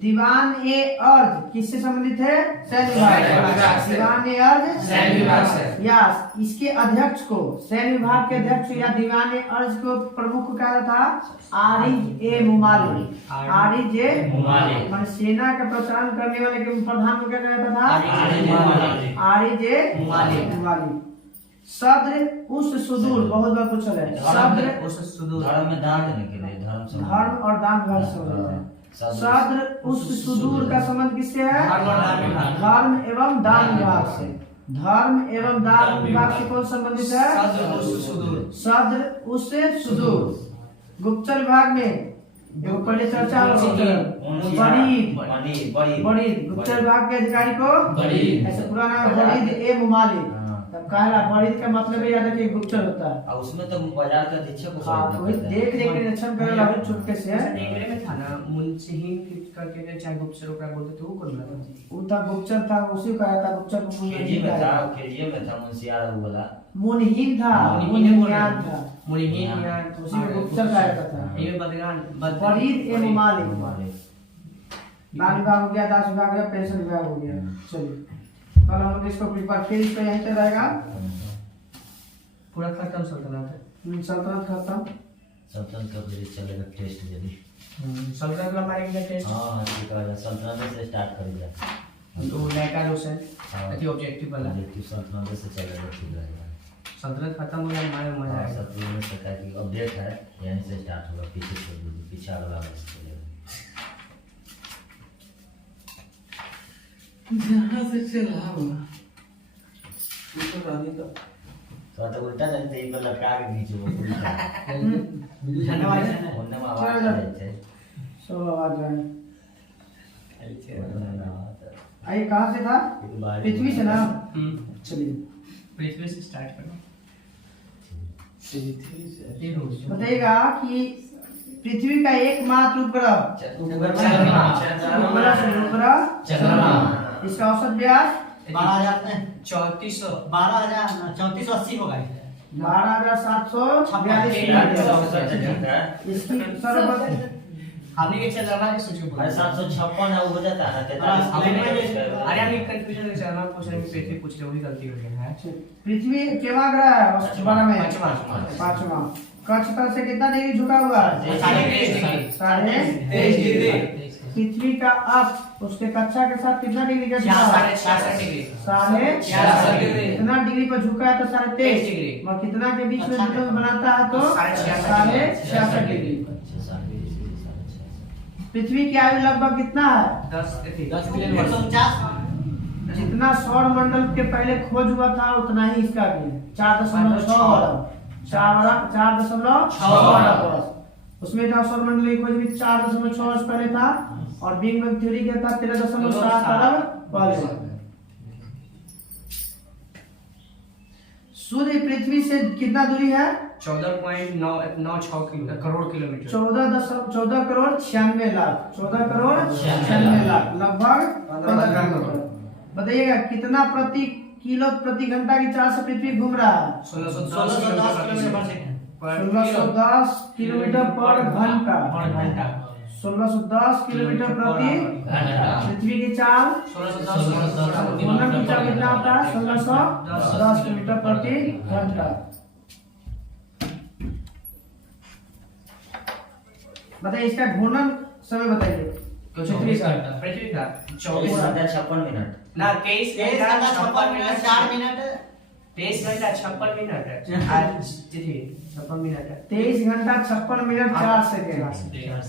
दीवान ए अर्ध किससे संबंधित है सैन्य विभाग दीवान ए अर्ध सैन्य विभाग से या इसके अध्यक्ष को सैन्य विभाग के अध्यक्ष या दीवान ए अर्ध को प्रमुख कहा था आरिज ए मुमाली मान सेना का प्रचार करने वाले के प्रधान को क्या कहता था आरिज ए मुमाली सद्र उस सुदूर बहुत बार पूछा है सद्र उस सुदूर धर्म में दान देने के लिए धर्म और दान विभाग से होता है सद्र उस सुदूर का संबंध किससे है धर्म एवं दान विभाग से धर्म एवं दान विभाग से कौन संबंधित है सद्र उस सुदूर गुप्तचर विभाग में जो पहले चर्चा बड़ी गुप्तचर विभाग के अधिकारी को ऐसे पुराना बड़ी ए मुमाली कहला बड़ी का मतलब ये याद है कि गुप्तचर होता है और उसमें तो बाजार का अधीक्षक को हां देख के निरीक्षण करे ला चुपके से देखने में था ना मुंशी करके चाहे गुप्तचर का बोलते थे वो कौन था वो था गुप्तचर था उसी का था गुप्तचर को केजी में था मुंशियार वो वाला मुनहीन था मुनहीन उसी में गुप्तचर का था ये बदगान बड़ी ए मुमालिक दान विभाग हो गया दास विभाग हो गया पेंशन विभाग हो गया चलिए कल हम लोग इसको प्रिपेयर फिर इस पे यहीं से रहेगा पूरा खत्म सल्तनत का फिर चलेगा टेस्ट यदि सल्तनत का हमारे क्या टेस्ट हां ठीक है सल्तनत से स्टार्ट करेंगे तो नया क्वेश्चन अति ऑब्जेक्टिव वाला ऑब्जेक्टिव सल्तनत से चलेगा ठीक रहेगा सल्तनत खत्म हो गया हमारे मजा आएगा सल्तनत में पता है कि अपडेट है यहीं से स्टार्ट होगा पीछे से पीछे वाला चलेगा जहाँ से चला हुआ तो रानी का तो उल्टा नहीं तो एक लटका के नीचे वो उल्टा धन्यवाद होने में आवाज आए सब आवाज आइए कहाँ से था पृथ्वी से ना चलिए पृथ्वी से स्टार्ट करो बताइएगा कि पृथ्वी का एकमात्र उपग्रह इसका औसत व्यास 12,3480 होगा 12,742 इसकी हमने के चंद्रमा के सूची अरे 756 है वो हो जाता है 43 अरे हम एक कंफ्यूजन है चंद्रमा पूछ रहे हैं पृथ्वी पूछ रहे वही गलती हो गई है पृथ्वी केवा ग्रह है 12 में पांचवा कक्ष तल से कितना डिग्री झुका हुआ है 23.5 डिग्री पृथ्वी का अक्ष उसके कक्षा के साथ कितना डिग्री का झुका है? 66 डिग्री। 66 डिग्री। कितना डिग्री पर झुका है तो 23.5 डिग्री। और कितना के बीच में बिंदु बनाता है तो 66 डिग्री। पृथ्वी की आयु लगभग कितना है? 10 जितना सौर मंडल के पहले खोज हुआ था उतना ही इसका भी 4.6 अरब 4.6 अरब। उसमें था सौर मंडल की खोज भी 4.6 वर्ष पहले था और बिग बैंग थ्योरी का था 13.7 अरब पहले। सूर्य पृथ्वी से कितना दूरी है? 14.96 करोड़ किलोमीटर। 14 करोड़ 96 लाख 14 करोड़ 96 लाख लगभग 15 किलोमीटर। बताइएगा कितना प्रति किलो प्रति घंटा की चाल से पृथ्वी घूम रहा है? 1610 किलोमीटर पर घंटा 1610 किलोमीटर प्रति घंटा। पृथ्वी की चाल घूर्णन की चाल कितना होता है? 1610 किलोमीटर प्रति घंटा। बताइए इसका घूर्णन समय बताइए। पृथ्वी का 24,56 मिनट ना 23 घंटा 56 मिनट 4 मिनट 23 घंटा 56 मिनट है आज तिथि 56 मिनट है 23 घंटा 56 मिनट 4 सेकंड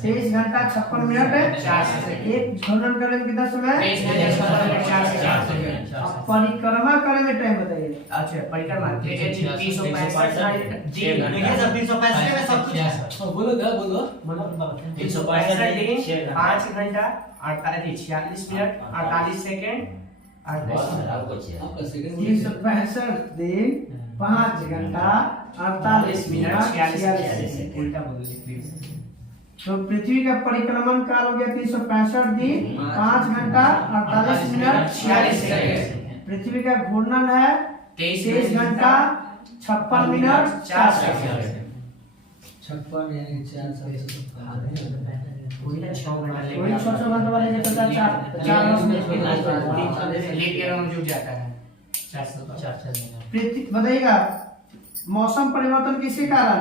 23 घंटा 56 मिनट 4 सेकंड। एक घूर्णन करने में कितना समय? 23 घंटा 56 मिनट 4 सेकंड। अब परिक्रमा करने में टाइम बताइए। अच्छा परिक्रमा 365 जी 365 में सब कुछ बोलो 365 दिन 5 घंटा 46 मिनट 48 सेकंड 365 दिन 5 घंटा 48 मिनट 46 सेकंड। उल्टा बोल दिया। तो पृथ्वी का परिक्रमण काल हो गया 365 दिन 5 घंटा 48 मिनट 46 सेकंड। पृथ्वी का घूर्णन है 23 घंटा 56 मिनट 4 सेकंड। 56 वही 6 घंटा वही 6 घंटे वाले जो पता 4 लीप ईयर में जुड़ जाता है 400 पृथ्वी बताइएगा मौसम परिवर्तन किसके कारण?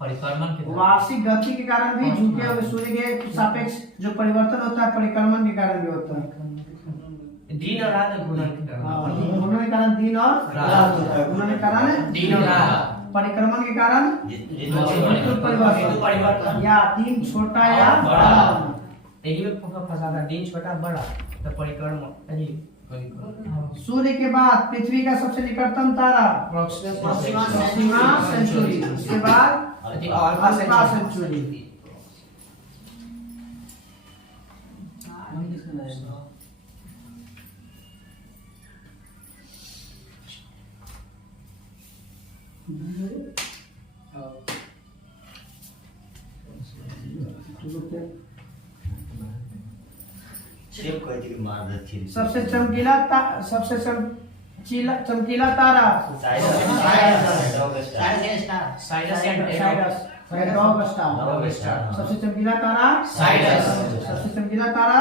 परिक्रमण वार्षिक गति के कारण भी झुके हुए सूर्य के सापेक्ष जो परिवर्तन होता है परिक्रमण के कारण भी होता है। दिन और रात घूर्णन के कारण घूर्णन के कारण दिन और रात होता है। घूर्णन के कारण दिन और रात परिक्रमण के कारण ऋतु परिवर्तन या दिन छोटा या बड़ा होना। यही में फंसा था दिन छोटा बड़ा तो परिक्रमण यही सूर्य के बाद पृथ्वी का सबसे निकटतम तारा प्रोक्सिमा सेंचुरी, उसके बाद अल्फा सेंचुरी। सबसे चमकीला चमकीला तारा सबसे चमकीला तारा सबसे चमकीला तारा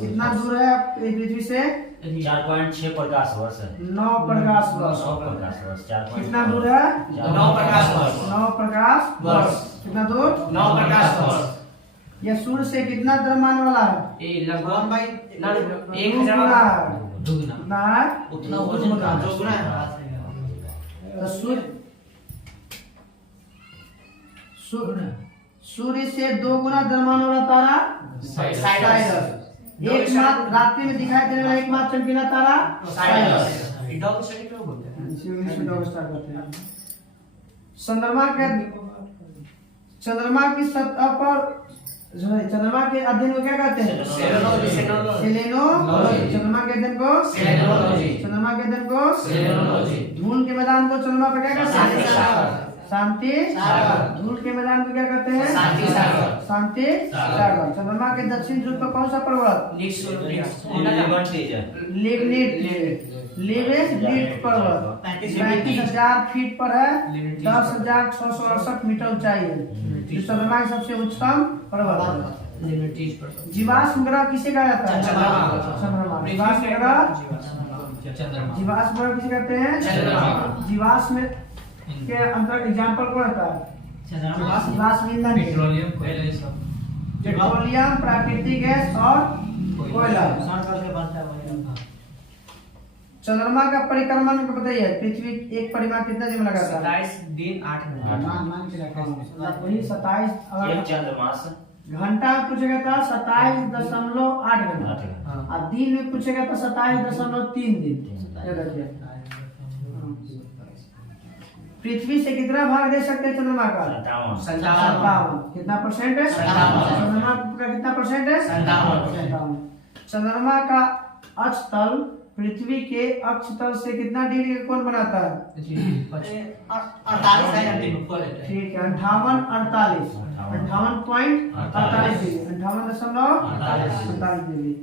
कितना दूर है पृथ्वी से? 4.6 प्रकाश वर्ष 9 प्रकाश वर्ष। कितना दूर है? 9 प्रकाश वर्ष 9 प्रकाश वर्ष। कितना दूर? 9 प्रकाश वर्ष। यह सूर्य से कितना द्रव्यमान वाला है? ये लगभग 1000 दुगना उतना वजन का तो सूर्य से 2 गुना द्रव्यमान वाला तारा साइरस। एक मात्र रात्रि में दिखाई देने वाला एकमात्र चमकीला तारा साइरस। डॉग स्टडी क्यों बोलते हैं? चंद्रमा की सतह पर चंद्रमा के अध्ययन को क्या कहते हैं? सेलेनोलॉजी। चंद्रमा के अध्ययन को चंद्रमा के अध्ययन को धूल के मैदान को चंद्रमा पर क्या कहते हैं? शांति सागर। धूल के मैदान को क्या कहते हैं? शांति सागर। शांति सागर। चंद्रमा के दक्षिण ध्रुव पर कौन सा पर्वत? लिग्निट पर्वत 35,000 फीट पर है। 10,668 मीटर ऊंचाई है। चंद्रमा की सबसे उच्चतम पर्वत है। जीवाश्म ग्रह किसे कहा जाता है? चंद्रमा। जीवाश्म ग्रह किसे कहते हैं? जीवाश्म के अंतर एग्जाम्पल कौन रहता है? जीवाश्म ईंधन पेट्रोलियम कोयला ये सब पेट्रोलियम, प्राकृतिक गैस और कोयला। चंद्रमा का परिक्रमण को बताइए, पृथ्वी एक परिक्रमा कितने दिन में लगाता है? 27 दिन 8 घंटे। वही 27 एक चंद्रमास घंटा में पूछेगा था 27.8 घंटा, हाँ। और दिन में पूछेगा था 27.3 दिन। ये देखिए पृथ्वी से कितना भाग दे सकते हैं चंद्रमा का? 57। कितना परसेंट है? 57। चंद्रमा का कितना परसेंट है? 57। चंद्रमा का अक्ष तल पृथ्वी के अक्ष तल से कितना डिग्री का कोण बनाता है? 48 है। ठीक है 58 58.48 डिग्री, 58.48 डिग्री।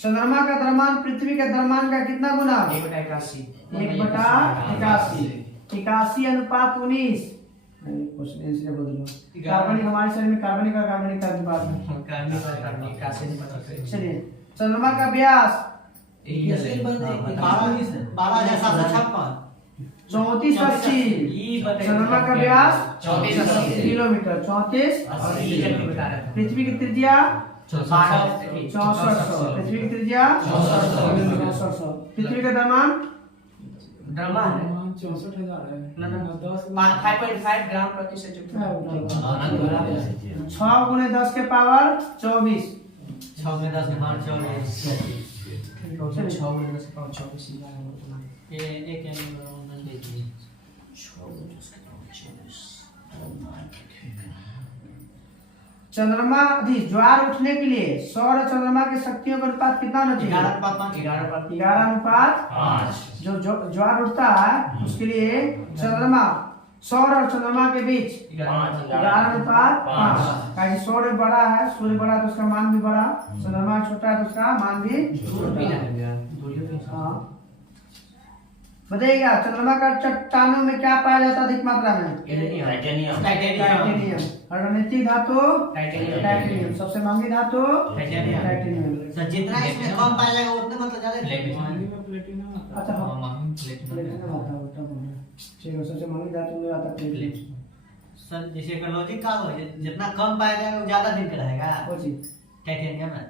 चंद्रमा का द्रव्यमान पृथ्वी के द्रव्यमान का कितना गुना? 1/81। 81 अनुपात 19। कार्बनिक हमारे शरीर में कार्बनिक और कार्बनिक का अनुपात है। कार्बनिक का चलिए चंद्रमा का व्यास 3480। चंद्रमा का व्यास 3480 किलोमीटर 34। पृथ्वी की त्रिज्या 6400। पृथ्वी की त्रिज्या 6400। पृथ्वी का द्रव्यमान 64,000 है। 5.5 ग्राम प्रति सेंटीमीटर। 6 गुणे 10 के पावर 24। 6 में 10 के पावर 24। 6 में 10 के पावर 24 ये एक एंगल देखिए 6 में 10 के पावर 24। चंद्रमा ज्वार उठने के लिए सौर और चंद्रमा की शक्तियों का अनुपात कितना होना चाहिए? 11 अनुपात 5। जो ज्वार उठता है उसके लिए चंद्रमा सौर और चंद्रमा के बीच 11 अनुपात 5। सौर्य बड़ा है, सूर्य बड़ा तो उसका मान भी बड़ा, चंद्रमा छोटा है तो उसका मान भी। हाँ बताइएगा चंद्रमा का चट्टानों में क्या पाया जाता है अधिक मात्रा में? टाइटेनियम। रणनीतिक धातु टाइटेनियम। सबसे महंगी धातु टाइटेनियम। जितना इसमें कम पाया जाएगा उतने मतलब ज्यादा प्लेटिनम। अच्छा हाँ प्लेटिनम प्लेटिनम आता है वो तब होगा। ठीक है सबसे महंगी धातु में आता है प्लेटिनम। सर जैसे का लॉजिक का हो जितना कम पाया जाएगा वो ज्यादा दिन का रहेगा। वो चीज टाइटेनियम है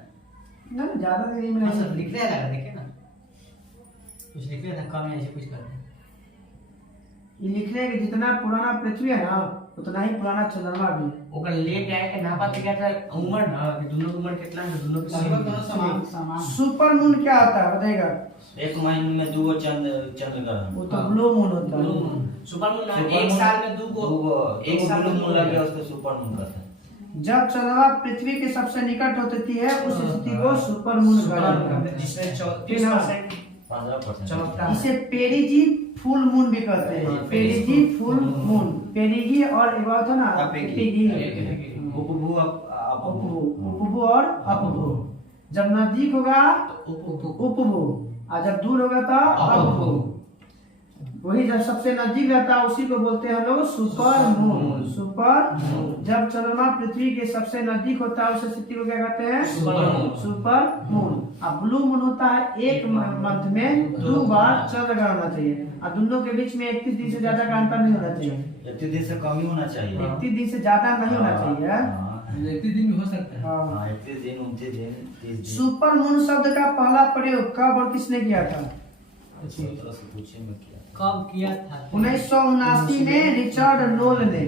ना ज्यादा नहीं मिला सर लिख लिया जाएगा देखिए ना कुछ लिख लिया था कम है ऐसे कुछ करते हैं ये लिख रहे हैं कि जितना पुराना पृथ्वी है ना उतना ही पुराना चंद्रमा भी। ओकर लेके आए के नापा तो क्या था उम्र ना कि दोनों की उम्र कितना है दोनों की समान। सुपर मून क्या होता है बताइएगा? एक महीने में 2 चंद्र ग्रहण। वो तो ब्लू मून होता है। सुपर मून एक साल में एक साल ब्लू मून लगे उसको सुपर मून कहते हैं। जब चंद्रमा पृथ्वी के सबसे निकट होती है उस स्थिति को सुपर मून कहा जाता है, जिसमें 34% 15%। इसे पेरिजी फुल मून भी कहते हैं। पेरिजी फुल मून, पेरिजी और एक बात है ना एपिगी, उपभू उपभू और अपभू। जब नजदीक होगा उपभू और जब दूर होगा तो अपभू। वही जब सबसे नजदीक रहता है उसी को बोलते हैं लोग सुपर मून। सुपर जब चंद्रमा पृथ्वी के सबसे नजदीक होता है उस स्थिति को क्या कहते हैं? Super moon. अब ब्लू मून होता है एक मंथ में 2 बार चंद्र ग्रहण होना चाहिए और दोनों के बीच में 31 दिन से ज्यादा का अंतर नहीं होना चाहिए। 31 दिन से कम ही होना चाहिए। 31 दिन से ज्यादा नहीं होना चाहिए। हाँ, 31 दिन भी हो सकता है। हाँ, 31 दिन 29 दिन 30 दिन। सुपर मून शब्द का पहला प्रयोग कब और किसने किया था? 17 से पूछे में किया। कब किया था? 1979 में रिचर्ड नोल ने।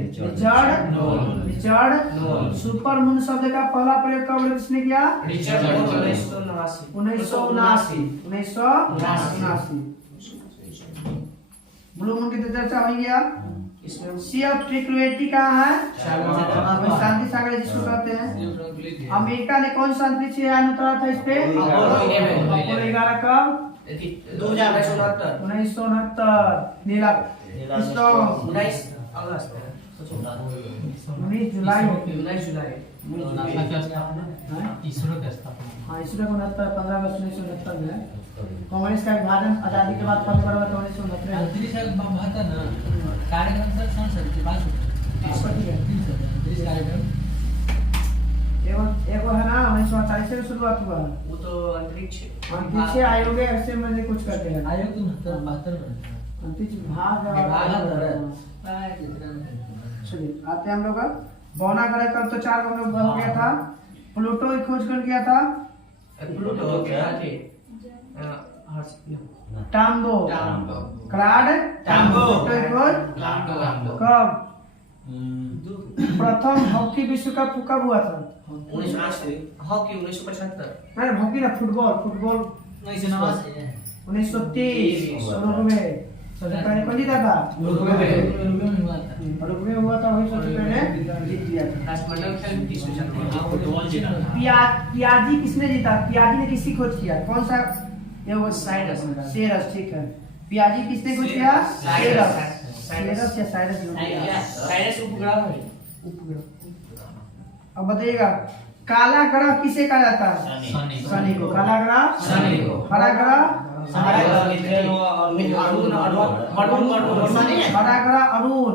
Richard Nolle. सुपर मून शब्द का पहला प्रयोग कब और किसने किया? रिचर्ड 1979। ब्लू मून की तो चर्चा हुई गया। इसमें सी ऑफ ट्रिक्लोएटी कहाँ है? शांति सागर जिसको कहते हैं। अमेरिका ने कौन सा अंतरिक्ष यान उतारा था इस पे? अपोलो 11 कब? 1969। नीला 19 अगस्त 19 जुलाई। इसरो का स्थापना। हाँ इसरो को 15 अगस्त 1969 में कांग्रेस का विभाजन आजादी के बाद कब हुआ था? 1969 में। अंतरिक्ष बात है ना कार्यक्रम सर संसद की बात होती है। अंतरिक्ष कार्यक्रम एगो है ना 1948 से शुरुआत हुआ। वो तो अंतरिक्ष अंतरिक्ष आयोग ऐसे मैंने कुछ करते हैं। आयोग तो 72 बनता है। अंतिच भाग चलिए आते हैं हम लोग बौना ग्रह कब तो 4 हम लोग हो गया था। प्लूटो की खोज कौन किया था? प्लूटो क्या थे? टाम्बो टाम्बो। क्लाड टाम्बो। प्लूटो की खोज कब? प्रथम हॉकी विश्व कप कब हुआ था? 1975 अरे हॉकी ना फुटबॉल 1930 उरुग्वे सबसे पहले कौन जीता था? उरुग्वे हुआ था, वही सबसे पहले जीत लिया था। राष्ट्रमंडल खेल 30 पियाजी किसने जीता? पियाजी ने किसकी खोज किया? कौन सा? ये वो साइरस। सेरस, ठीक है। पियाजी किसने खोज किया? साइरस। सेरस या साइरस? साइरस उपग्रह है। अब बताइएगा काला ग्रह किसे कहा जाता है? शनि को। काला ग्रह शनि को। हरा ग्रह हरा ग्रह मिथेन और अरुण हरा ग्रह अरुण,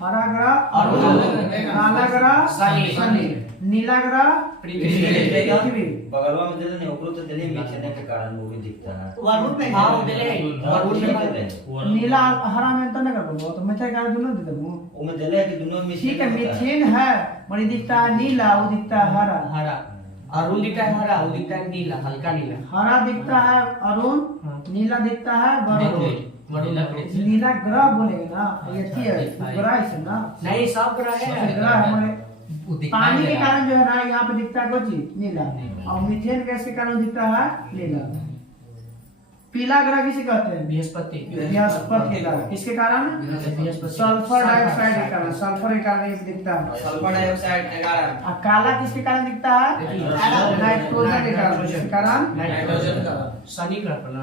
हरा ग्रह अरुण, काला ग्रह शनि, नीला ग्रह पृथ्वी। बगलवा में देले नहीं ओकरो तो देले मिथेन के कारण वो भी दिखता है। वरुण में हां देले वरुण में नीला हरा में अंतर नहीं कर पाऊंगा तो मैं क्या दोनों दे दूं। वो में देले है कि दोनों में ठीक है, मीथेन है मरी दिखता है नीला, वो दिखता है हरा। हरा अरुण दिखता है हरा, वो दिखता है नीला, हल्का नीला। हरा दिखता है अरुण, नीला दिखता है वरुण। नीला ग्रह बोलेंगे ना, ये ग्रह है ना? नहीं सब ग्रह है। ग्रह हमारे पानी के कारण जो है ना यहाँ पे दिखता है कोई चीज नीला, और मीथेन गैस के कारण दिखता है नीला। पीला ग्रह किसे कहते हैं? बृहस्पति। बृहस्पति ग्रह किसके कारण? सल्फर डाइऑक्साइड के कारण। सल्फर के कारण ये दिखता है। Sulphur dioxide 11। और काला किसके कारण दिखता है? नाइट्रोजन के कारण। किसके कारण? नाइट्रोजन का। शनि ग्रह पर ना।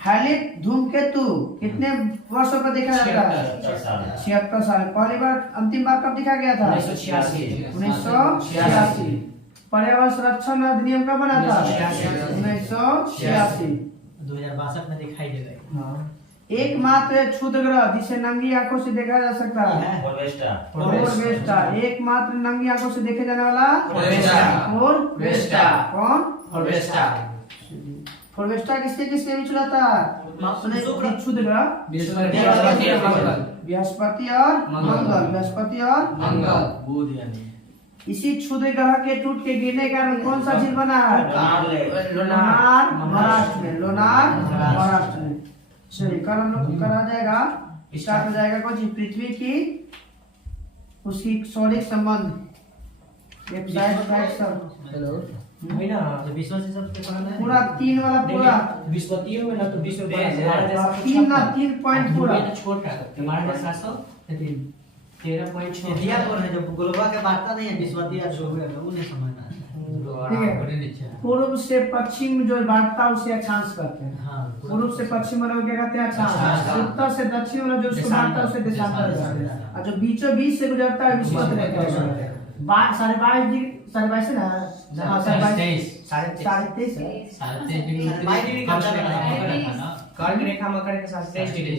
हैलिक धूमकेतु कितने वर्षों पर देखा जाता है? 76 साल। पहली बार अंतिम बार कब देखा गया था? 1986। पर्यावरण संरक्षण अधिनियम कब बना था? 1986। 2062 में दिखाई दे रहा है। एकमात्र क्षुद्र ग्रह जिसे नंगी आंखों से देखा जा सकता है? फोरवेस्टा। एकमात्र नंगी आंखों से देखे जाने वाला? फोरवेस्टा। कौन? फोरवेस्टा किसके किसके बीच रहता है? क्षुद्र ग्रह बृहस्पति और मंगल। बृहस्पति और मंगल। इसी क्षुद्र ग्रह के टूट के गिरने के कारण कौन सा झील बना है? लोनार महाराष्ट्र में। लोनार महाराष्ट्र में। चलिए कल हम लोग करा जाएगा, स्टार्ट हो जाएगा कौन सी? पृथ्वी की उसकी सौरिक संबंध। हेलो वही ना विश्व से सबसे पहले पूरा 3 वाला पूरा विश्वतियों में ना तो विश्व बड़ा 3 पॉइंट पूरा छोटा हमारे देश 13.6 दिया पर है जो गोलवा के बात नहीं है विश्वती या जो है वो नहीं समझना है। ठीक है। पूर्व से पश्चिम जो बांटता है उसे अक्षांश कहते हैं। हाँ पूर्व से पश्चिम वाला क्या कहते हैं? अक्षांश। उत्तर से दक्षिण वाला जो उसको बांटता है उसे देशांतर कहते हैं। और जो बीचों बीच से गुजरता है विषुवत रेखा कहते हैं। 22.5 डिग्री 22.5 है ना? हाँ 23.5 कर्क रेखा मकर के साथ 23 डिग्री।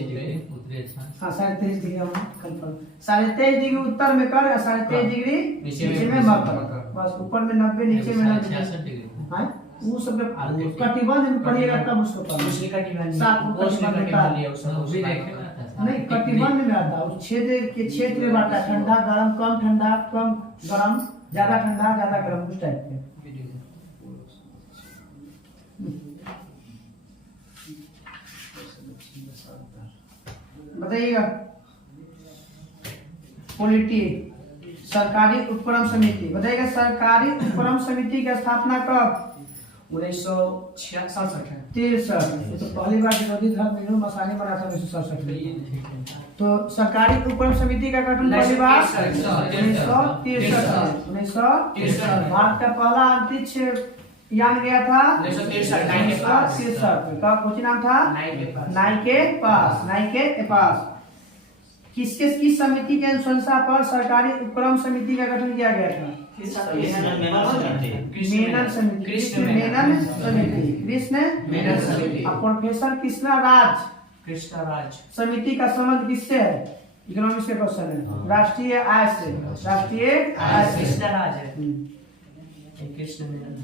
हाँ 23.5 डिग्री हम कंफर्म। 23.5 डिग्री उत्तर में कर, 23.5 डिग्री नीचे में मकर। बस ऊपर में 90, नीचे में 90। हाँ वो सब कटिबंध में पढ़िएगा तब उसको पढ़ना। सात नहीं कटिबंध में आता है। उस क्षेत्र में बांटा, ठंडा गरम, कम ठंडा कम गरम, ज्यादा ठंडा ज्यादा गरम, उस टाइप के। बताइएगा पॉलिटी सरकारी उपक्रम समिति। बताइएगा सरकारी उपक्रम समिति की स्थापना कब? 1966 है। 63। तो पहली बार विरोधी धर्म मीनू मसानी बना था 1967 में। तो सरकारी उपक्रम समिति का गठन पहली बार 1963। भारत का पहला अंतरिक्ष यान गया था 1963 का। कुछ नाम था? नाइके पास। किस समिति की अनुशंसा पर सरकारी उपक्रम समिति का गठन किया गया था? मेनन समिति। कृष्ण मेनन समिति। और प्रोफेसर कृष्णा राज समिति का संबंध किससे है? इकोनॉमिक्स के क्वेश्चन है। राष्ट्रीय आय से। कृष्णा राज है। कृष्ण मेनन।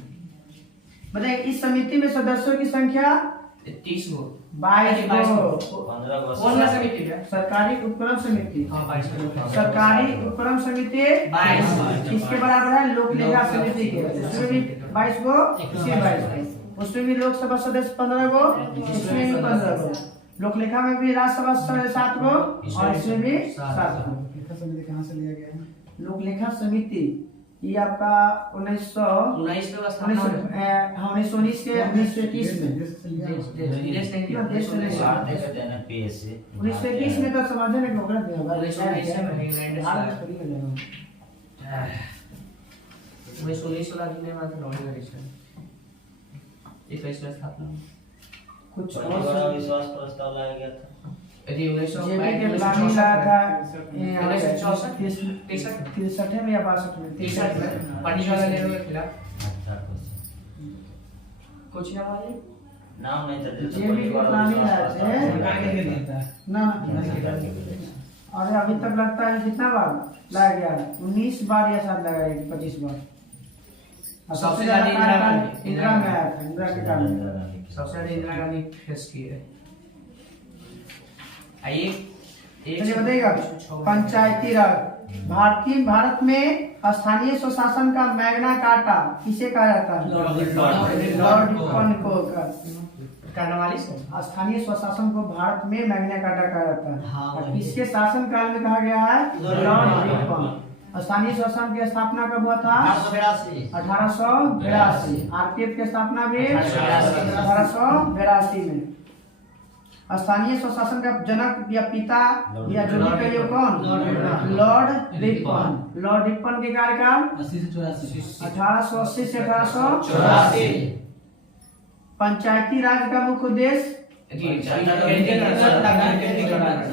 बताइए इस समिति में सदस्यों की संख्या 30 गो 22 गो। 15 को कौन सा समिति है? सरकारी उपक्रम समिति, हाँ 22 गो। सरकारी उपक्रम समिति 22 किसके बराबर है? लोक लेखा समिति के। उसमें भी 22 गो, इसमें 22 गो। उसमें भी लोकसभा सदस्य 15 गो, इसमें भी 15 गो। लोक लेखा में भी राज्यसभा सदस्य 7 गो और इसमें भी 7 गो। समिति कहाँ से लिया गया है? लोक लेखा समिति ये आपका 1919 में स्थापना हाँ 1919 के 1921 में देश नहीं दिया। देश में नहीं। बाहर देख लेते हैं ना पीएससी 1921 में तो समझने में होगा नहीं होगा 1919 में इंग्लैंड हाल में थोड़ी हो जाएगा। 1919 वाला दिन में था नॉमिनेशन 21 में स्थापना कुछ बड़ा और विश्वास प्रस्ताव लाया गया था। यदि 1900 जेबी के प्लानिंग लाया था 63 में या 62 में 63 में पंडित जवाहरलाल नेहरू के खिलाफ अच्छा क्वेश्चन कुछ नाम आए नाम नहीं था दिल तो जेबी के प्लानिंग लाया थे ना और अभी तक लगता है कितना बार लाया गया है? 19 बार या शायद लगाया गया 25 बार। और सबसे ज्यादा इंदिरा में आया था, इंदिरा के कारण। सबसे ज्यादा इंदिरा गांधी फेस की है। आइए चलिए बताइएगा पंचायती राज भारत में स्थानीय स्वशासन का मैग्ना कार्टा किसे कहा जाता है? लॉर्ड रिपन को। स्थानीय स्वशासन को भारत में मैग्ना कार्टा कहा जाता है। और किसके शासन काल में कहा गया है? Lord Ripon. स्थानीय शासन की स्थापना कब हुआ था? 1882। आरपीएफ की स्थापना भी 1882 में। स्थानीय स्वशासन का जनक या पिता या जो भी कहिए कौन? Lord Ripon. लॉर्ड रिपन के कार्यकाल 1880 से 1884। पंचायती राज का मुख्य उद्देश्य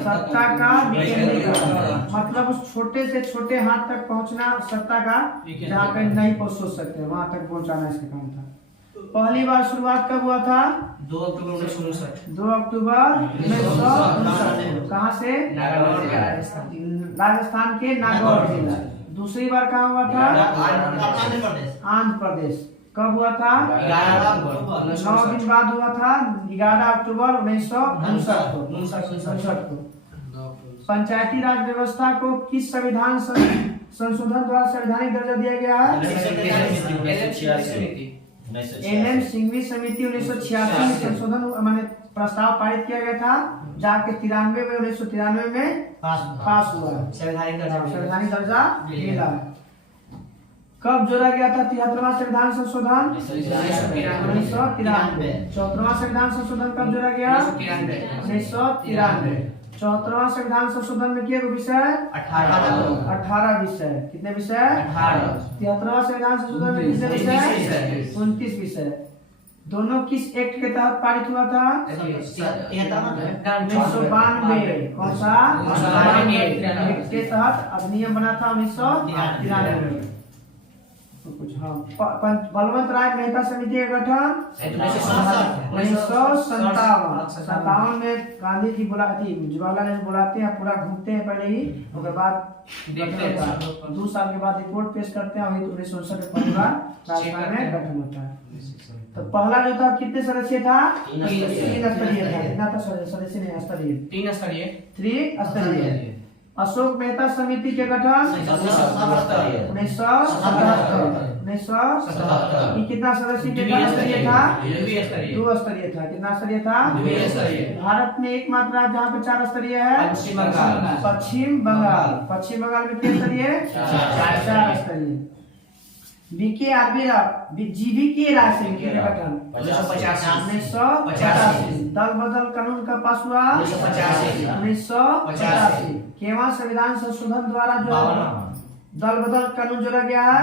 सत्ता का विकेंद्रीकरण, मतलब उस छोटे से छोटे हाथ तक पहुंचना सत्ता का, जहाँ पे नहीं पहुंच सकते वहां तक पहुंचाना इसका काम था। पहली बार शुरुआत कब हुआ था? 2 अक्टूबर 1959। 2 अक्टूबर 1959। कहाँ से? राजस्थान के नागौर जिला। दूसरी बार कहाँ हुआ था? आंध्र प्रदेश। कब हुआ था? 9 दिन बाद हुआ था 11 अक्टूबर 1959 को। पंचायती राज व्यवस्था को किस संविधान संशोधन द्वारा संवैधानिक दर्जा दिया गया है? एलएम सिंघवी समिति 1986 में संशोधन माने प्रस्ताव पारित किया गया था, जाके 1993 में पास हुआ है। संवैधानिक दर्जा मिला। कब जोड़ा गया था 73वां संविधान संशोधन? 1993। 74वां संविधान संशोधन कब जोड़ा गया? 1993। 74वां संविधान संशोधन में कितने विषय? 18 विषय। कितने विषय? 18। 73वां संविधान संशोधन में कितने विषय? 29 विषय। दोनों किस एक्ट के तहत पारित हुआ था? 1992। कौन सा एक्ट के तहत अधिनियम बना था? 1993। कुछ हाँ बलवंत राय मेहता समिति का गठन 1957 में गांधी जी बुलाती, जवाहरलाल नेहरू बुलाते हैं, पूरा घूमते हैं पहले ही, उसके बाद 2 साल के बाद रिपोर्ट पेश करते हैं। वही 1959 में पहली बार राजस्थान में गठन होता है। तो पहला जो था कितने सदस्य था? 3 स्तरीय था। कितना था सदस्य? नहीं स्तरीय, 3 स्तरीय। अशोक मेहता समिति के गठन 1977। कितना सदस्य के स्तरीय था? 2 स्तरीय था। कितना स्तरीय था? भारत में एकमात्र राज्य जहाँ पे 4 स्तरीय है पश्चिम बंगाल। पश्चिम बंगाल में कितने स्तरीय? 4 स्तरीय। बीके आरबी जीबी के राय समिति का गठन 1985। दल बदल कानून का पास हुआ 1985। केवल संविधान संशोधन द्वारा जो दल बदल कानून जोड़ा गया है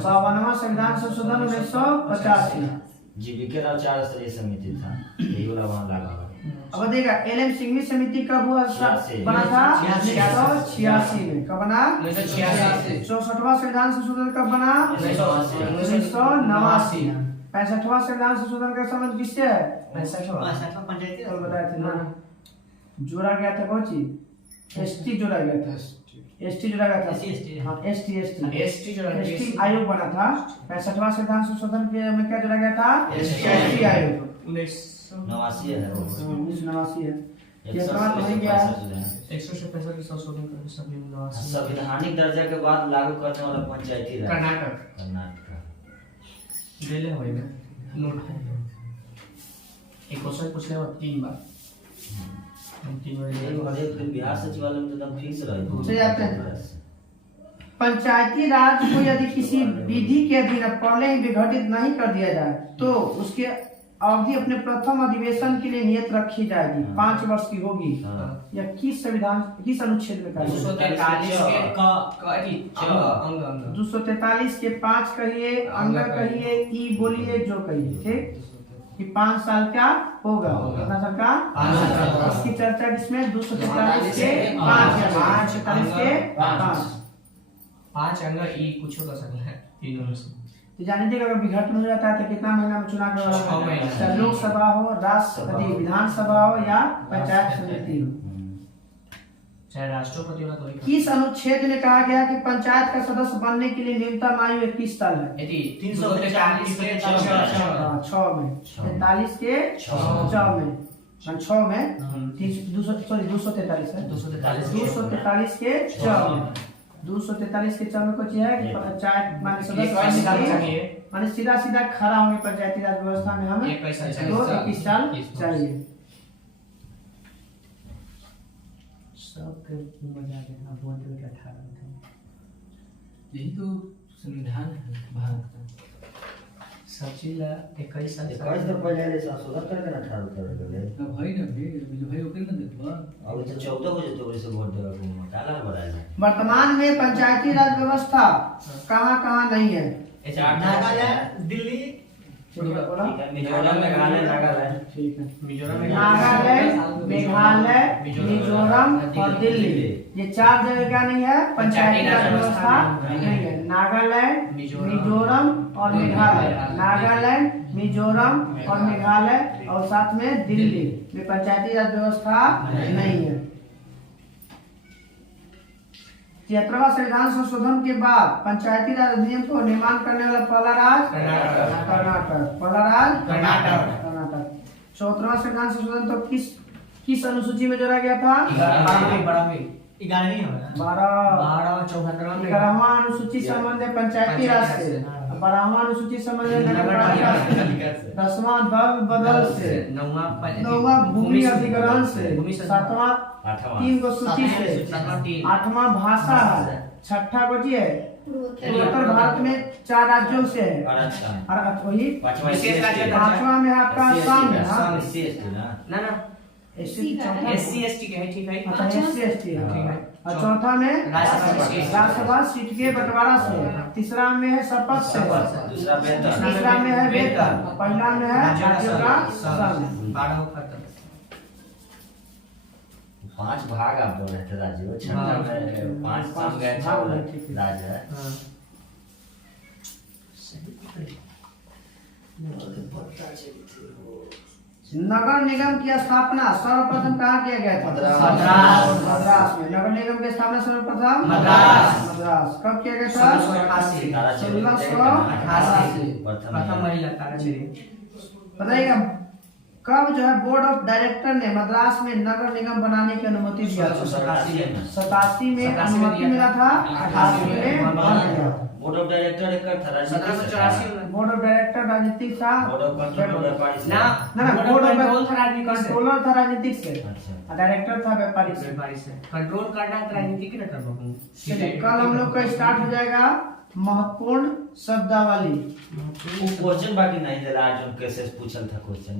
52वां संविधान संशोधन 1985। जीबीके राव 4 स्तरीय समिति था, यही वाला वहां लगा हुआ। अब देखा एलएम सिंघवी समिति कब हुआ? बना था 1986 में। कब बना? 64वां संविधान संशोधन कब बना? 1989। 65वां संविधान संशोधन का संबंध किससे है? 65वां पंचायती बताए थे ना, जोड़ा गया था कौन चीज? एसटी जोड़ा गया था। एसटी जो लगा था SC हाँ एसटी ST जो लगा एसटी आयोग बना था 65वां संविधान संशोधन के में क्या जोड़ा गया था एसटी आयोग 89 है वो 1989 है ये 100 कहाँ से नहीं गया 65 जो है। 165 की संशोधन करके सभी 89 संवैधानिक दर्जा के बाद लागू करने वाला पंचायती राज कर्नाटक कर्नाटक ले होएगा नोट है एक क्वेश्चन पूछले और 3 बार हम 3 बार ये हर एक बिहार सचिवालय में तो एकदम फिक्स रहे पूछे जाते हैं। पंचायती राज को यदि किसी विधि के अधीन पहले ही विघटित नहीं कर दिया जाए तो उसके अवधि अपने प्रथम अधिवेशन के लिए नियत रखी जाएगी 5 वर्ष की होगी। हाँ। या किस संविधान किस अनुच्छेद में कहा 243 के अंग अंग 243 के 5 कहिए अंग कहिए ई बोलिए जो कहिए ठीक कि 5 साल का होगा कितना साल का 5 साल का। इसकी चर्चा किसमें 243 के 5 243 के 5 5 अंग ई कुछ हो सकता है तीनों में से तो जाने दीजिए अगर विघटन हो जाता है तो कितना महीना में चुनाव करवाना 6 महीना। चाहे लोकसभा हो राष्ट्रपति विधानसभा हो या पंचायत समिति हो। चाहे राष्ट्रपति हो तो वही किस अनुच्छेद में कहा गया कि पंचायत का सदस्य बनने के लिए न्यूनतम आयु 21 साल है यदि 343 के 6 6 में 43 के 6 में 6 में 243 है 243 के 6 243 के 6 में कुछ है कि पंचायत माने सदस्य माने सीधा सीधा खड़ा होंगे पंचायती राज व्यवस्था में हमें 21 साल चाहिए। सबके मजा आ गया अब 18 यही तो संविधान है भारत का। सचिला 21 साल 21 तो पहले ले संशोधन करके ना 18 कर देले अब भाई ना भी जो भाई ओके ना देखबा अब तो 14 हो जते ओरे से वोट देगा को काला बढ़ाया है। वर्तमान में पंचायती राज व्यवस्था कहाँ नहीं है नागालैंड दिल्ली बोला मिजोरम मेघालय नागालैंड ठीक है मिजोरम में नागालैंड मेघालय मिजोरम और दिल्ली ये 4 जगह क्या नहीं है पंचायती राज व्यवस्था नहीं है। नागालैंड मिजोरम और मेघालय नागालैंड मिजोरम और मेघालय और साथ में दिल्ली में पंचायती राज व्यवस्था नहीं है। 73वां संविधान संशोधन के बाद पंचायती राज अधिनियम को निर्माण करने वाला पहला राज कर्नाटक पहला राज कर्नाटक। 74वां संविधान संशोधन तो किस अनुसूची में जोड़ा गया था 11वां अनुसूची संबंध है पंचायती राज से 12वां अनुसूची संबंध है नगर पालिका से 10वां दल बदल से 9वां भूमि अधिग्रहण से 7वां 3 गो सूची से 8वां भाषा है 6ठा बची है उत्तर भारत में 4 राज्यों से है और वही 5वां में आपका संघ ना एससी SC/ST के है ठीक है अच्छा SC/ST है और चौथा में राज्यसभा सीट के बंटवारा से तीसरा में है शपथ से तीसरा में है वेतन पहला में है राज्यों का संघ 12 खत्म 5 भाग आप बोल रहे थे राज्य 5 संघ है 6 राज्य है। नगर निगम की स्थापना सर्वप्रथम कहाँ किया गया था मद्रास में। नगर निगम की स्थापना सर्वप्रथम मद्रास कब किया गया था 1688 प्रथम महिला ताराचरी बताइएगा कब जो है बोर्ड ऑफ डायरेक्टर ने मद्रास में नगर निगम बनाने की अनुमति दिया था 87 में अनुमति मिला था 88 में बन गया। बोर्ड ऑफ डायरेक्टर एक था राजनीतिक बोर्ड ऑफ डायरेक्टर राजनीतिक था बोर्ड ऑफ कंट्रोल व्यापारी से ना बोर्ड ऑफ कंट्रोलर था राजनीतिक से अच्छा डायरेक्टर था व्यापारी से कंट्रोल करना है राजनीतिक ना कर बाबू चलिए कल हम लोग का स्टार्ट हो जाएगा महत्वपूर्ण शब्दावली। क्वेश्चन बाकी नहीं दे रहा आज कैसे पूछल था क्वेश्चन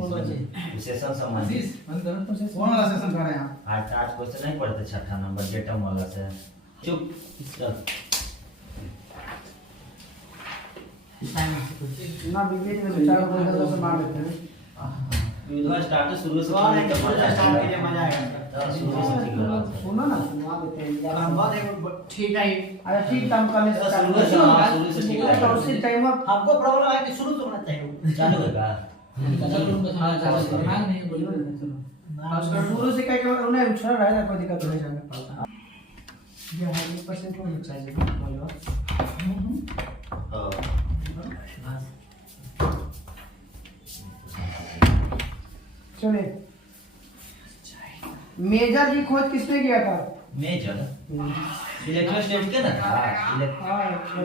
सेशन संबंधित कौन वाला सेशन कर रहे हैं आप? आज क्वेश्चन नहीं पढ़ते 6ठा नंबर डेटम वाला से चुप चल ना बीजेपी में विचार को से मार देते हैं विधवा स्टार्ट शुरू से स्टार्ट के मजा आएगा शुरू से ठीक लगा सुनो ना सुनवा देते हैं हम बात है ठीक है अरे ठीक काम कर ले शुरू से ठीक लगा तो उसी टाइम हमको प्रॉब्लम है कि शुरू से होना चाहिए चालू होगा शुरू से कहीं उन्हें उछल रहा है कोई दिक्कत नहीं है। ये 100% होना चाहिए बोलो चलिए, मेजर की खोज किसने किया था? मेजर इलेक्ट्रोस्टैटिक के ना था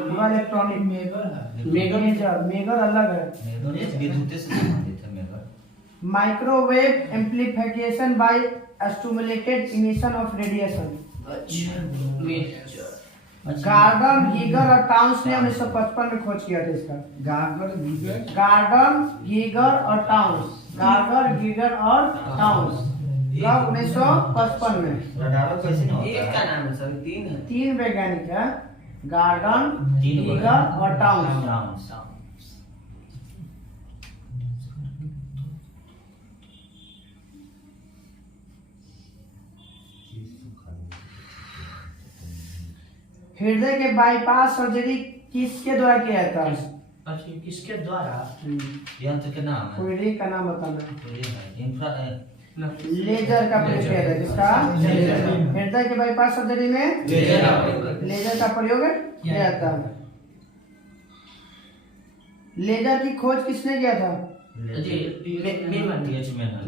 पूरा इलेक्ट्रॉनिक मेगर अलग है। मेजर विद्युत से संबंधित है maser. Microwave amplification by stimulated emission of radiation. Gordon, Geiger और टाउन्स ने 1955 में खोज किया था इसका। गार्डन, गीगर और टाउन्स। गार्डन, गीगर और टाउन्स कब? 1955 में। रडार कैसे ना होता एक का नाम है सर, तीन है। तीन वैज्ञानिक है, गार्डन, गीगर और टाउन्स। हृदय के बाईपास सर्जरी किसके द्वारा किया जाता है? अच्छा, किसके द्वारा? यंत्र के नाम है कोई का नाम बताना। इंफ्रा लेजर का प्रयोग किया जाता है। किसका? हृदय के बाईपास सर्जरी में लेजर का प्रयोग किया जाता है। लेजर की खोज किसने किया था?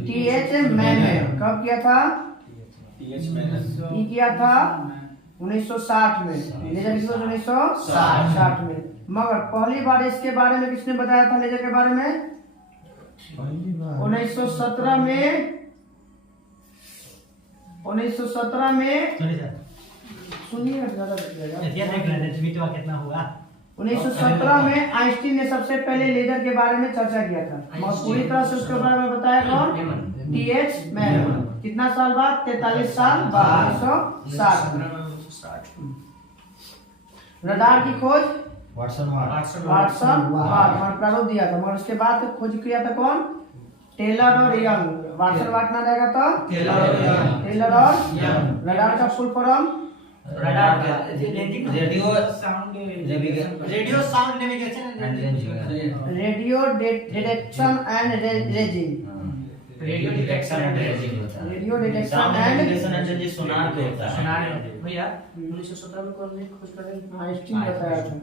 टीएच मैनन। कब किया था? ये किया था 1960 में। लेजर की खोज 1960 में। मगर पहली बार इसके बारे में किसने बताया था? लेजर के बारे में 1917 में। 1917 में सुनिए, ज्यादा कितना हुआ? 1917 में आइंस्टीन ने सबसे पहले लेजर के बारे में चर्चा किया था और पूरी तरह से उसके बारे में बताया कौन? टीएच मैनन। कितना साल बाद? 43 साल बाद, 1960। रडार की खोज वाटसन वाट प्रारूप दिया था, मगर उसके बाद खोज किया था कौन? टेलर और यंग। वाटसन वाट ना रहेगा तो टेलर और यंग। रडार का full form radio sound navigation radio detection and ranging. Radio detection and ranging होता है। Radio detection sound and navigation and range sonar पे होता है। सुनाने होते हैं। भैया 1917 में कौन ने खोज करी? आइंस्टीन बताया था।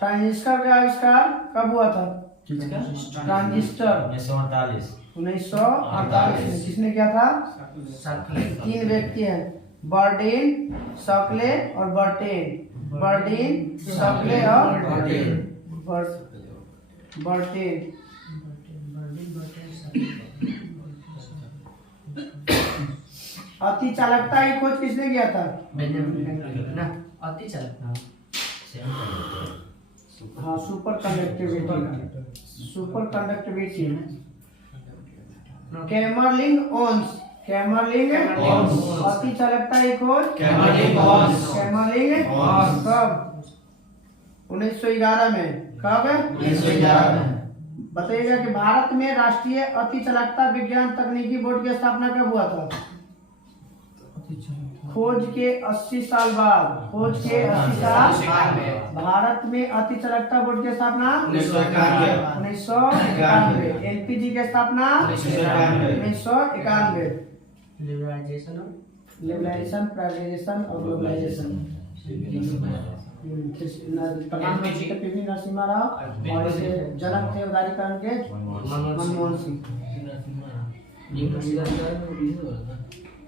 ट्रांजिस्टर का आविष्कार कब हुआ था? ट्रांजिस्टर 1948 1948 में। किसने किया था? तीन व्यक्ति हैं, बर्डीन, शकले और बर्टेन। बर्डीन, शकले और बर्टेन। अति चालकता की खोज किसने किया था? ना अति चालकता। हाँ, सुपर कंडक्टिविटी। कैमरलिंग ओन्स। अति चालकता की खोज कैमरलिंग ओन्स कब? 1911 में। कब? 1911 में। बताइएगा कि भारत में राष्ट्रीय अति चालकता विज्ञान तकनीकी बोर्ड की स्थापना कब हुआ था? खोज के 80 साल बाद। भारत में अति चालकता बोर्ड की स्थापना 1991। एलपीजी की स्थापना 1991। लिबरलाइजेशन, प्राइवेटाइजेशन और ग्लोबलाइजेशन। प्रधानमंत्री थे पीवी नरसिम्हा राव और इसके जनक थे उदारीकरण के मनमोहन सिंह।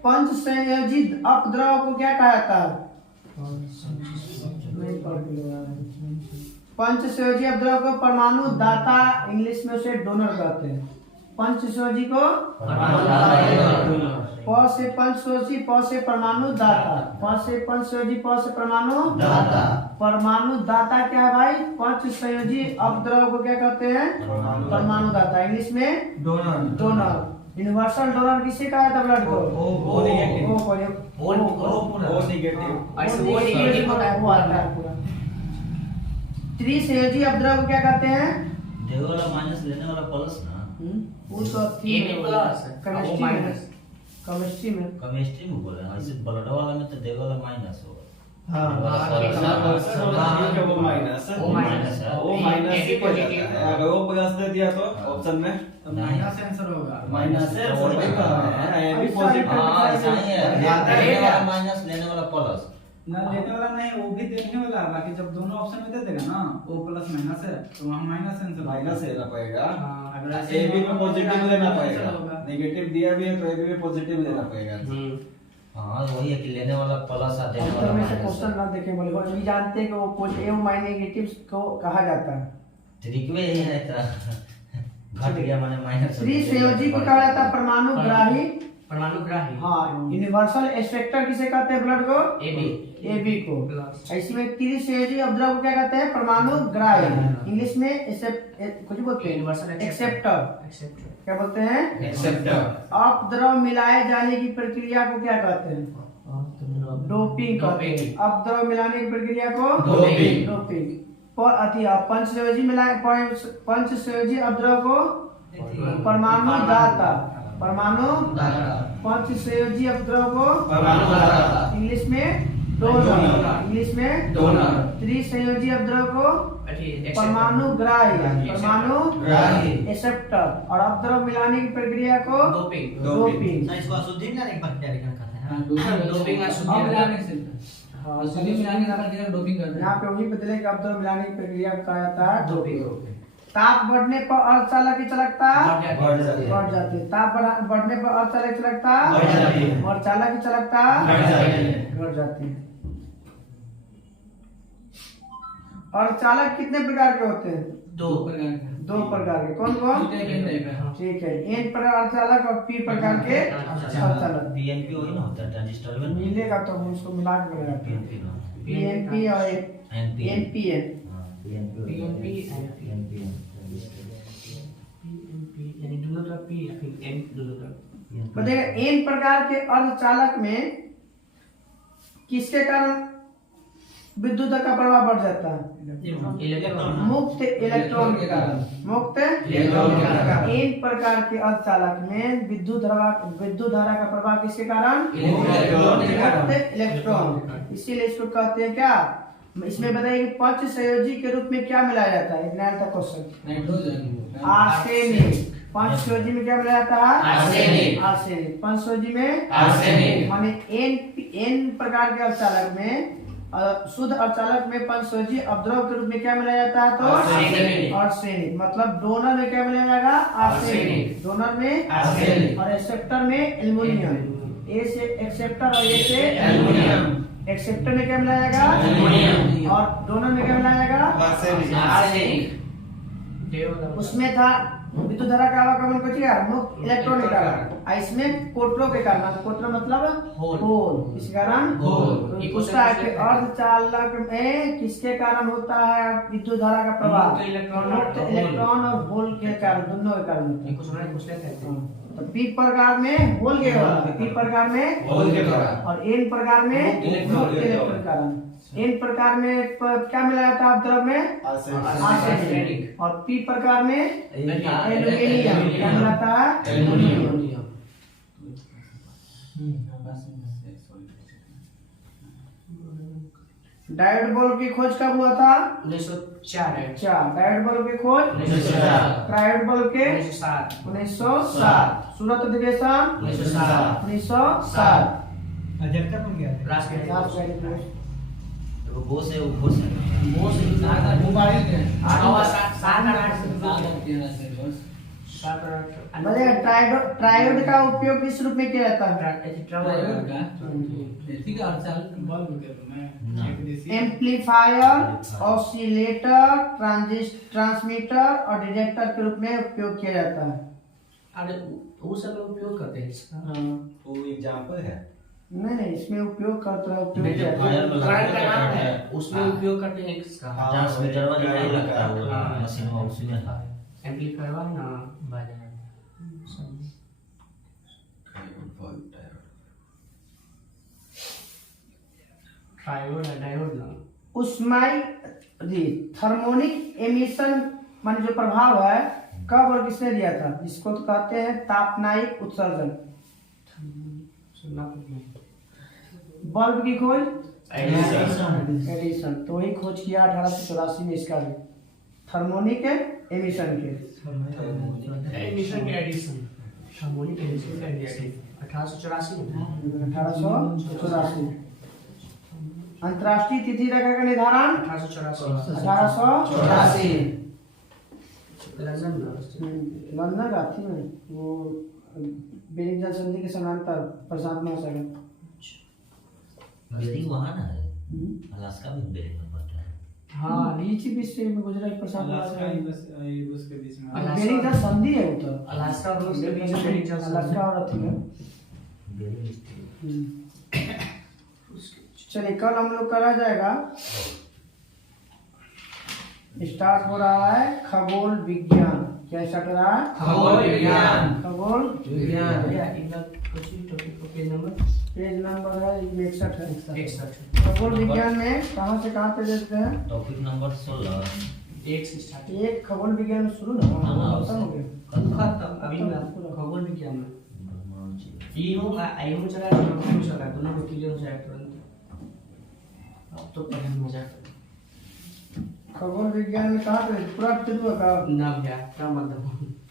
पंच संयोजित अपद्रव को क्या कहा जाता है? पंच संयोजी अपद्रव को परमाणु दाता, इंग्लिश में उसे डोनर कहते हैं। पंच संयोजी को प से पंच संयोजी, प से परमाणु दाता। प से पंच संयोजी, प से परमाणु दाता। परमाणु दाता क्या है भाई? पंच संयोजी अपद्रव को क्या कहते हैं? परमाणु दाता, इंग्लिश में डोनर। यूनिवर्सल डोनर किसे कहा था? ब्लड को त्रिसंयोजी अपद्रव को क्या कहते हैं? देने वाला माइनस लेने वाला प्लस ना। केमिस्ट्री में केमिस्ट्री में बोले हैं, ऐसे ब्लड वाला में तो देने वाला माइनस होगा। हाँ वो माइनस वो माइनस है। वो माइनस ये भी ही पॉजिटिव। पॉजिटिव अगर वो प्लस दे दिया तो ऑप्शन में माइनस आंसर होगा माइनस है और वही कहा है ये भी ऐसा पॉजिटिव हाँ ऐसा ही है, देने वाला माइनस लेने वाला प्लस। ना लेने वाला नहीं, वो भी देने वाला है। बाकी जब दोनों ऑप्शन में दे देगा ना, वो प्लस माइनस है तो वहाँ माइनस आंसर माइनस लेना पड़ेगा अगर ए बी में पॉजिटिव लेना आंसर पड़ेगा, होगा। नेगेटिव दिया भी है तो ए बी में पॉजिटिव लेना पड़ेगा। हाँ वही है कि लेने वाला प्लस और देने अब वाला तो में से माइनस। क्वेश्चन ना देखे बोले वो नहीं जानते कि वो पॉजिटिव नेगेटिव को कहा जाता है। ट्रिक में यही है इतना घट गया माने माइनस। त्रिसंयोजी को कहा जाता है परमाणु ग्राही। परमाणु ग्राही। हाँ यूनिवर्सल एक्सपेक्टर किसे कहते हैं ब्लड को? एबी। एबी को। प्लस। इसमें त्रिसंयोजी अपद्रव को क्या कहते हैं? परमाणु ग्राही। इंग्लिश में कुछ बोलते हैं यूनिवर्सल एक्सेप्टर। एक्सेप्टर। क्या बोलते हैं? एक्सेप्टर। अपद्रव मिलाए जाने की प्रक्रिया को क्या कहते हैं? डोपिंग कहते हैं। अपद्रव मिलाने की प्रक्रिया को डोपिंग। डोपिंग। पंचसंयोजी मिलाए पंचसंयोजी अपद्रव को परमाणु दाता। परमाणु पंचसंयोजी अपद्रव को परमाणु दाता। इंग्लिश में डोनर। इंग्लिश में डोनर। त्रिसंयोजी अपद्रव को परमाणु ग्राही। परमाणु ग्राही। एक्सेप्टर। और अपद्रव मिलाने की प्रक्रिया को डोपिंग। डोपिंग। इसको अशुद्धि मिलाने की प्रक्रिया कहते हैं। डोपिंग अशुद्धि अब मिलाने से हाँ, अशुद्धि मिलाने की प्रक्रिया को डोपिंग करते यहाँ हैं। पे वही बदले कि अपद्रव मिलाने की प्रक्रिया को कहा जाता है डोपिंग। डोपिंग। ताप बढ़ने पर अर्धचालक की चालकता बढ़ जाती है। बढ़ जाती है। ताप बढ़ने पर अर्धचालक की चालकता बढ़ जाती है। और चालक की चालकता बढ़ जाती है। बढ़ जाती है। और चालक कितने प्रकार के होते हैं? दो प्रकार के। दो प्रकार के। कौन कौन? हाँ। ठीक है। एन प्रकार अर्धचालक और पी प्रकार के अर्धचालक। पीएनपी वही ना होता है ट्रांजिस्टर में। मिलेगा तो हम उसको मिला के बनाएंगे। पीएनपी ना पीएनपी और NP NPN. PNP NP PNP यानी दोनों तरफ पी या फिर एन दोनों तरफ। बताइएगा एन प्रकार के अर्धचालक में किसके कारण विद्युत का प्रवाह बढ़ जाता है? इलेक्ट्रॉन। मुक्त इलेक्ट्रॉन के कारण। मुक्त इलेक्ट्रॉन के कारण। एन प्रकार के अर्धचालक में विद्युत धारा का प्रवाह किसके कारण? इलेक्ट्रॉन के कारण। मुक्त इलेक्ट्रॉन। इसीलिए इसको कहते हैं क्या? इसमें बताइए कि पंचसंयोजी के रूप में क्या मिलाया जाता है? एक नया था क्वेश्चन। नाइट्रोजन। आर्सेनिक। पंचसंयोजी में क्या मिलाया जाता है? आर्सेनिक। आर्सेनिक। पंचसंयोजी में आर्सेनिक। माने एन प्रकार के अर्धचालक में शुद्ध अर्धचालक में पंचसंयोजी अपद्रव के रूप में क्या मिलाया जाता है? तो आर्सेनिक। आर्सेनिक। मतलब डोनर में क्या मिलाया जाएगा? आर्सेनिक। डोनर में आर्सेनिक। और एक्सेप्टर में एल्युमिनियम। ए से एक्सेप्टर और ए से एल्युमिनियम। एक्सेप्टर में क्या मिलाया जाएगा? एल्युमिनियम। और डोनर में क्या मिलाया जाएगा? आर्सेनिक। उसमें था विद्युत धारा का आवागमन को चाहिए मुक्त इलेक्ट्रॉन के कारण। इसमें कोटरों के कारण। कोटरो मतलब होल। इस कारण होल। तो पूछता है कि अर्धचालक में किसके कारण होता है विद्युत धारा का प्रवाह? मुक्त इलेक्ट्रॉन मुक्त और इलेक्ट्रॉन और होल के कारण, दोनों के कारण होता है। कुछ ना कुछ लेते हैं। तो पी प्रकार में होल के कारण, पी प्रकार में होल के कारण। और एन प्रकार में मुक्त इलेक्ट्रॉन के इलेक्ट्रॉन के कारण। एन प्रकार में क्या मिलाया था अपद्रव में? आर्सेनिक। और पी प्रकार में एल्युमिनियम। क्या मिलाता है? एल्युमिनियम। डायोड बल्ब की खोज कब हुआ था? 1904 है। डायोड बल्ब की खोज 1904। डायोड बल्ब के 1907। 1907। सूरत अधिवेशन 1907। 1907। अजंता कौन गया था? राष्ट्रीय वो बोस है, वो बोस है। वो से मोबाइल के। ट्रायोड का उपयोग किस रूप में किया जाता है? ठीक है अर्धचालक बल्ब के रूप में एम्पलीफायर, ऑसिलेटर, ट्रांसमीटर और डिटेक्टर के रूप में उपयोग किया जाता है। अरे वो सब लोग उपयोग करते हैं इसका। वो एग्जांपल है। नहीं इसमें उपयोग करता है, उपयोग किया जाता फायर है। में करंट का नाम लगता है, है। उसमें उपयोग करते हैं इसका। ट्रांसमीटर में जो नहीं लगता है वो हाँ। मशीन में, उसमें है। एम्पलीफायर वाला ना बाजा ट्रायोड है, डायोड ना। उस्माई जी थर्मोनिक एमिशन मान जो प्रभाव है कब और किसने दिया था? इसको तो कहते हैं तापनायिक उत्सर्जन। सुनना कुछ नहीं। बल्ब की खोज एडिशन तो वही खोज किया 1884 में इसका भी थर्मोनिक एमिशन के एमिशन के एडिशन हार्मोनिक एडिशन का एडिशन 1884 में 1884 अंतर्राष्ट्रीय तिथि रेखा का निर्धारण 1884 लंदन का थी में वो बेरिंगटन संधि के समांतर प्रशांत महासागर बेरिंग वहाँ ना है, अलास्का में बेरिंग में पड़ता है। हाँ लीच बीच से में गुजरा प्रशांत अलास्का महासागर बस ये उसके बीच में बेरिंगटन संधि है वो तो अलास्का और रूस के बीच में बेरिंगटन अलास्का और अथी में बेरिंग स्ट्रेट। चलिए कल हम लोग करा जाएगा स्टार्ट हो रहा है खगोल विज्ञान। क्या स्टार्ट हो रहा है? खगोल विज्ञान। खगोल विज्ञान या इनका कुछ टॉपिक को पेज नंबर पेज नंबर है 61 है। 61 खगोल विज्ञान में कहाँ से कहाँ पे देखते हैं? टॉपिक नंबर 16 एक से स्टार्ट एक खगोल विज्ञान में शुरू ना खत्म हो गया। खत्म अभी ना खगोल विज्ञान में ईओ आईओ चला दोनों चला दोनों को क्लियर हो जाए तुरंत। अब तो पढ़ने में मजा आता खगोल विज्ञान में कहाँ पे पूरा शुरू का ना क्या क्या मतलब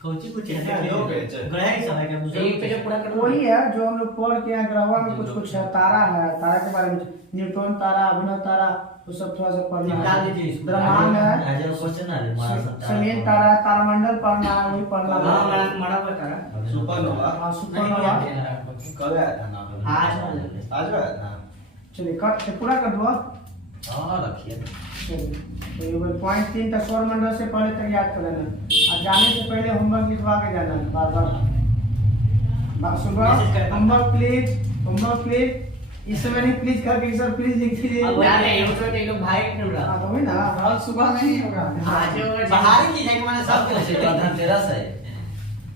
कोची कुछ है दो पेज है। ग्रह समय का मुझे एक पेज पूरा करना वही है जो हम लोग पढ़ के यहाँ ग्रहों में कुछ कुछ है। तारा है, तारा के बारे में न्यूट्रॉन तारा, अभिनव तारा वो सब थोड़ा सा पढ़ना निकाल है। दीजिए इसको। ब्रह्मांड है, आज क्वेश्चन आ रहे हमारा समीन तारा, तारामंडल पढ़ना है, वही पढ़ना हाँ है। मरा हुआ तारा सुपरनोवा हाँ, सुपरनोवा। कब आया था नाम? आज आज आया था। चलिए कट से पूरा कर दो। हाँ रखिए। चलिए तो ये पॉइंट 3 तक सौर मंडल से पहले तक याद कर लेना और जाने से पहले होमवर्क लिखवा के जाना है बार बार सुबह होमवर्क प्लीज इस समय नहीं प्लीज करके सर प्लीज लिख दीजिए। अब यार ये तो लोग भाई क्यों रहा हाँ तो वही ना कल सुबह नहीं होगा आज बाहर की जगह मैंने सब कुछ है। कल धनतेरस है।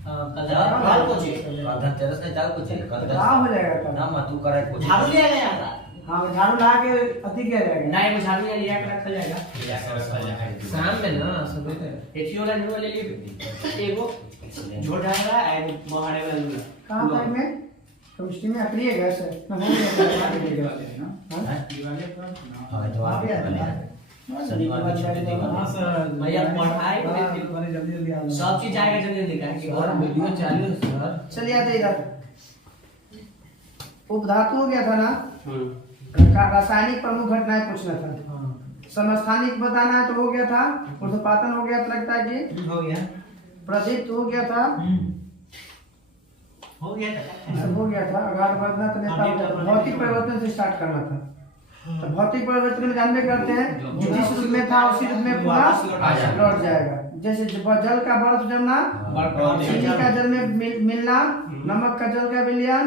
कल को चाहिए कल धनतेरस है, जाओ कुछ है। कल क्या हो जाएगा कल? ना मत तू करे कुछ। झाड़ू लिया गया था हाँ झाड़ू ला के अति किया जाएगा। नहीं वो झाड़ू लिया कर रखा जाएगा शाम में ना सवेरे एथियो वाला न्यू वाले लिए एगो झोड़ जाएगा एंड बाहर वाला लूंगा कहाँ तक में केमिस्ट्री में अप्रिय गैस है ना हो गया हाँ तो आप शनिवार की छुट्टी दी हाँ सर भैया पढ़ाई बड़े जल्दी जल्दी आ जाओ। सब चीज आएगा जल्दी जल्दी का और वीडियो चालू है सर। चलिए आते इधर उपधातु हो गया था ना हम्म का रासायनिक प्रमुख घटनाएं पूछना था। समस्थानिक बताना है तो हो गया था। ऊर्ध्वपातन हो गया तो लगता है कि हो गया। प्रदीप्त हो गया था। हो गया ये सब हो गया था। अगाध बढ़ना तो नेता होता था। भौतिक परिवर्तन से स्टार्ट करना था। तो भौतिक परिवर्तन में जानते करते हैं कि जिस रूप में था उसी रूप में पूरा लौट जाएगा। जैसे जल का बर्फ जमना, चीनी का जल में मिलना, नमक का जल का विलयन,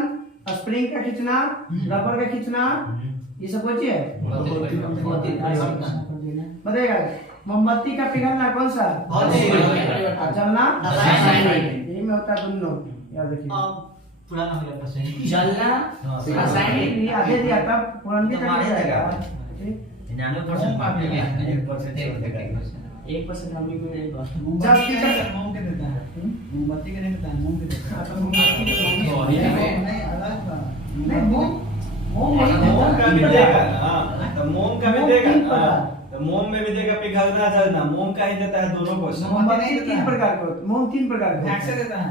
स्प्रिंग का खींचना, रबर का खींचना, ये सब कुछ है। बताइएगा मोमबत्ती का पिघलना कौन सा? जलना यही में होता है दोनों। याद रखिए पुराना हो गया प्रश्न। जलना रासायनिक भी आधे दिया तब पुरानी का हमारे जाएगा। 99% मार्क मिल गया। 1% छोड़ देगा। 1% हम भी कोई नहीं बात मोम के देता है मोमबत्ती के नहीं देता है मोम के देता है नहीं अलग बात नहीं मोम मोम का भी देगा ना, तो मोम का भी देगा ना, तो मोम में भी देगा पिघलना जलना। मोम का ही देता है दोनों क्वेश्चन। मोमबत्ती 3 प्रकार के होते हैं। मोम 3 प्रकार के फैक्ट से होते हैं। देता है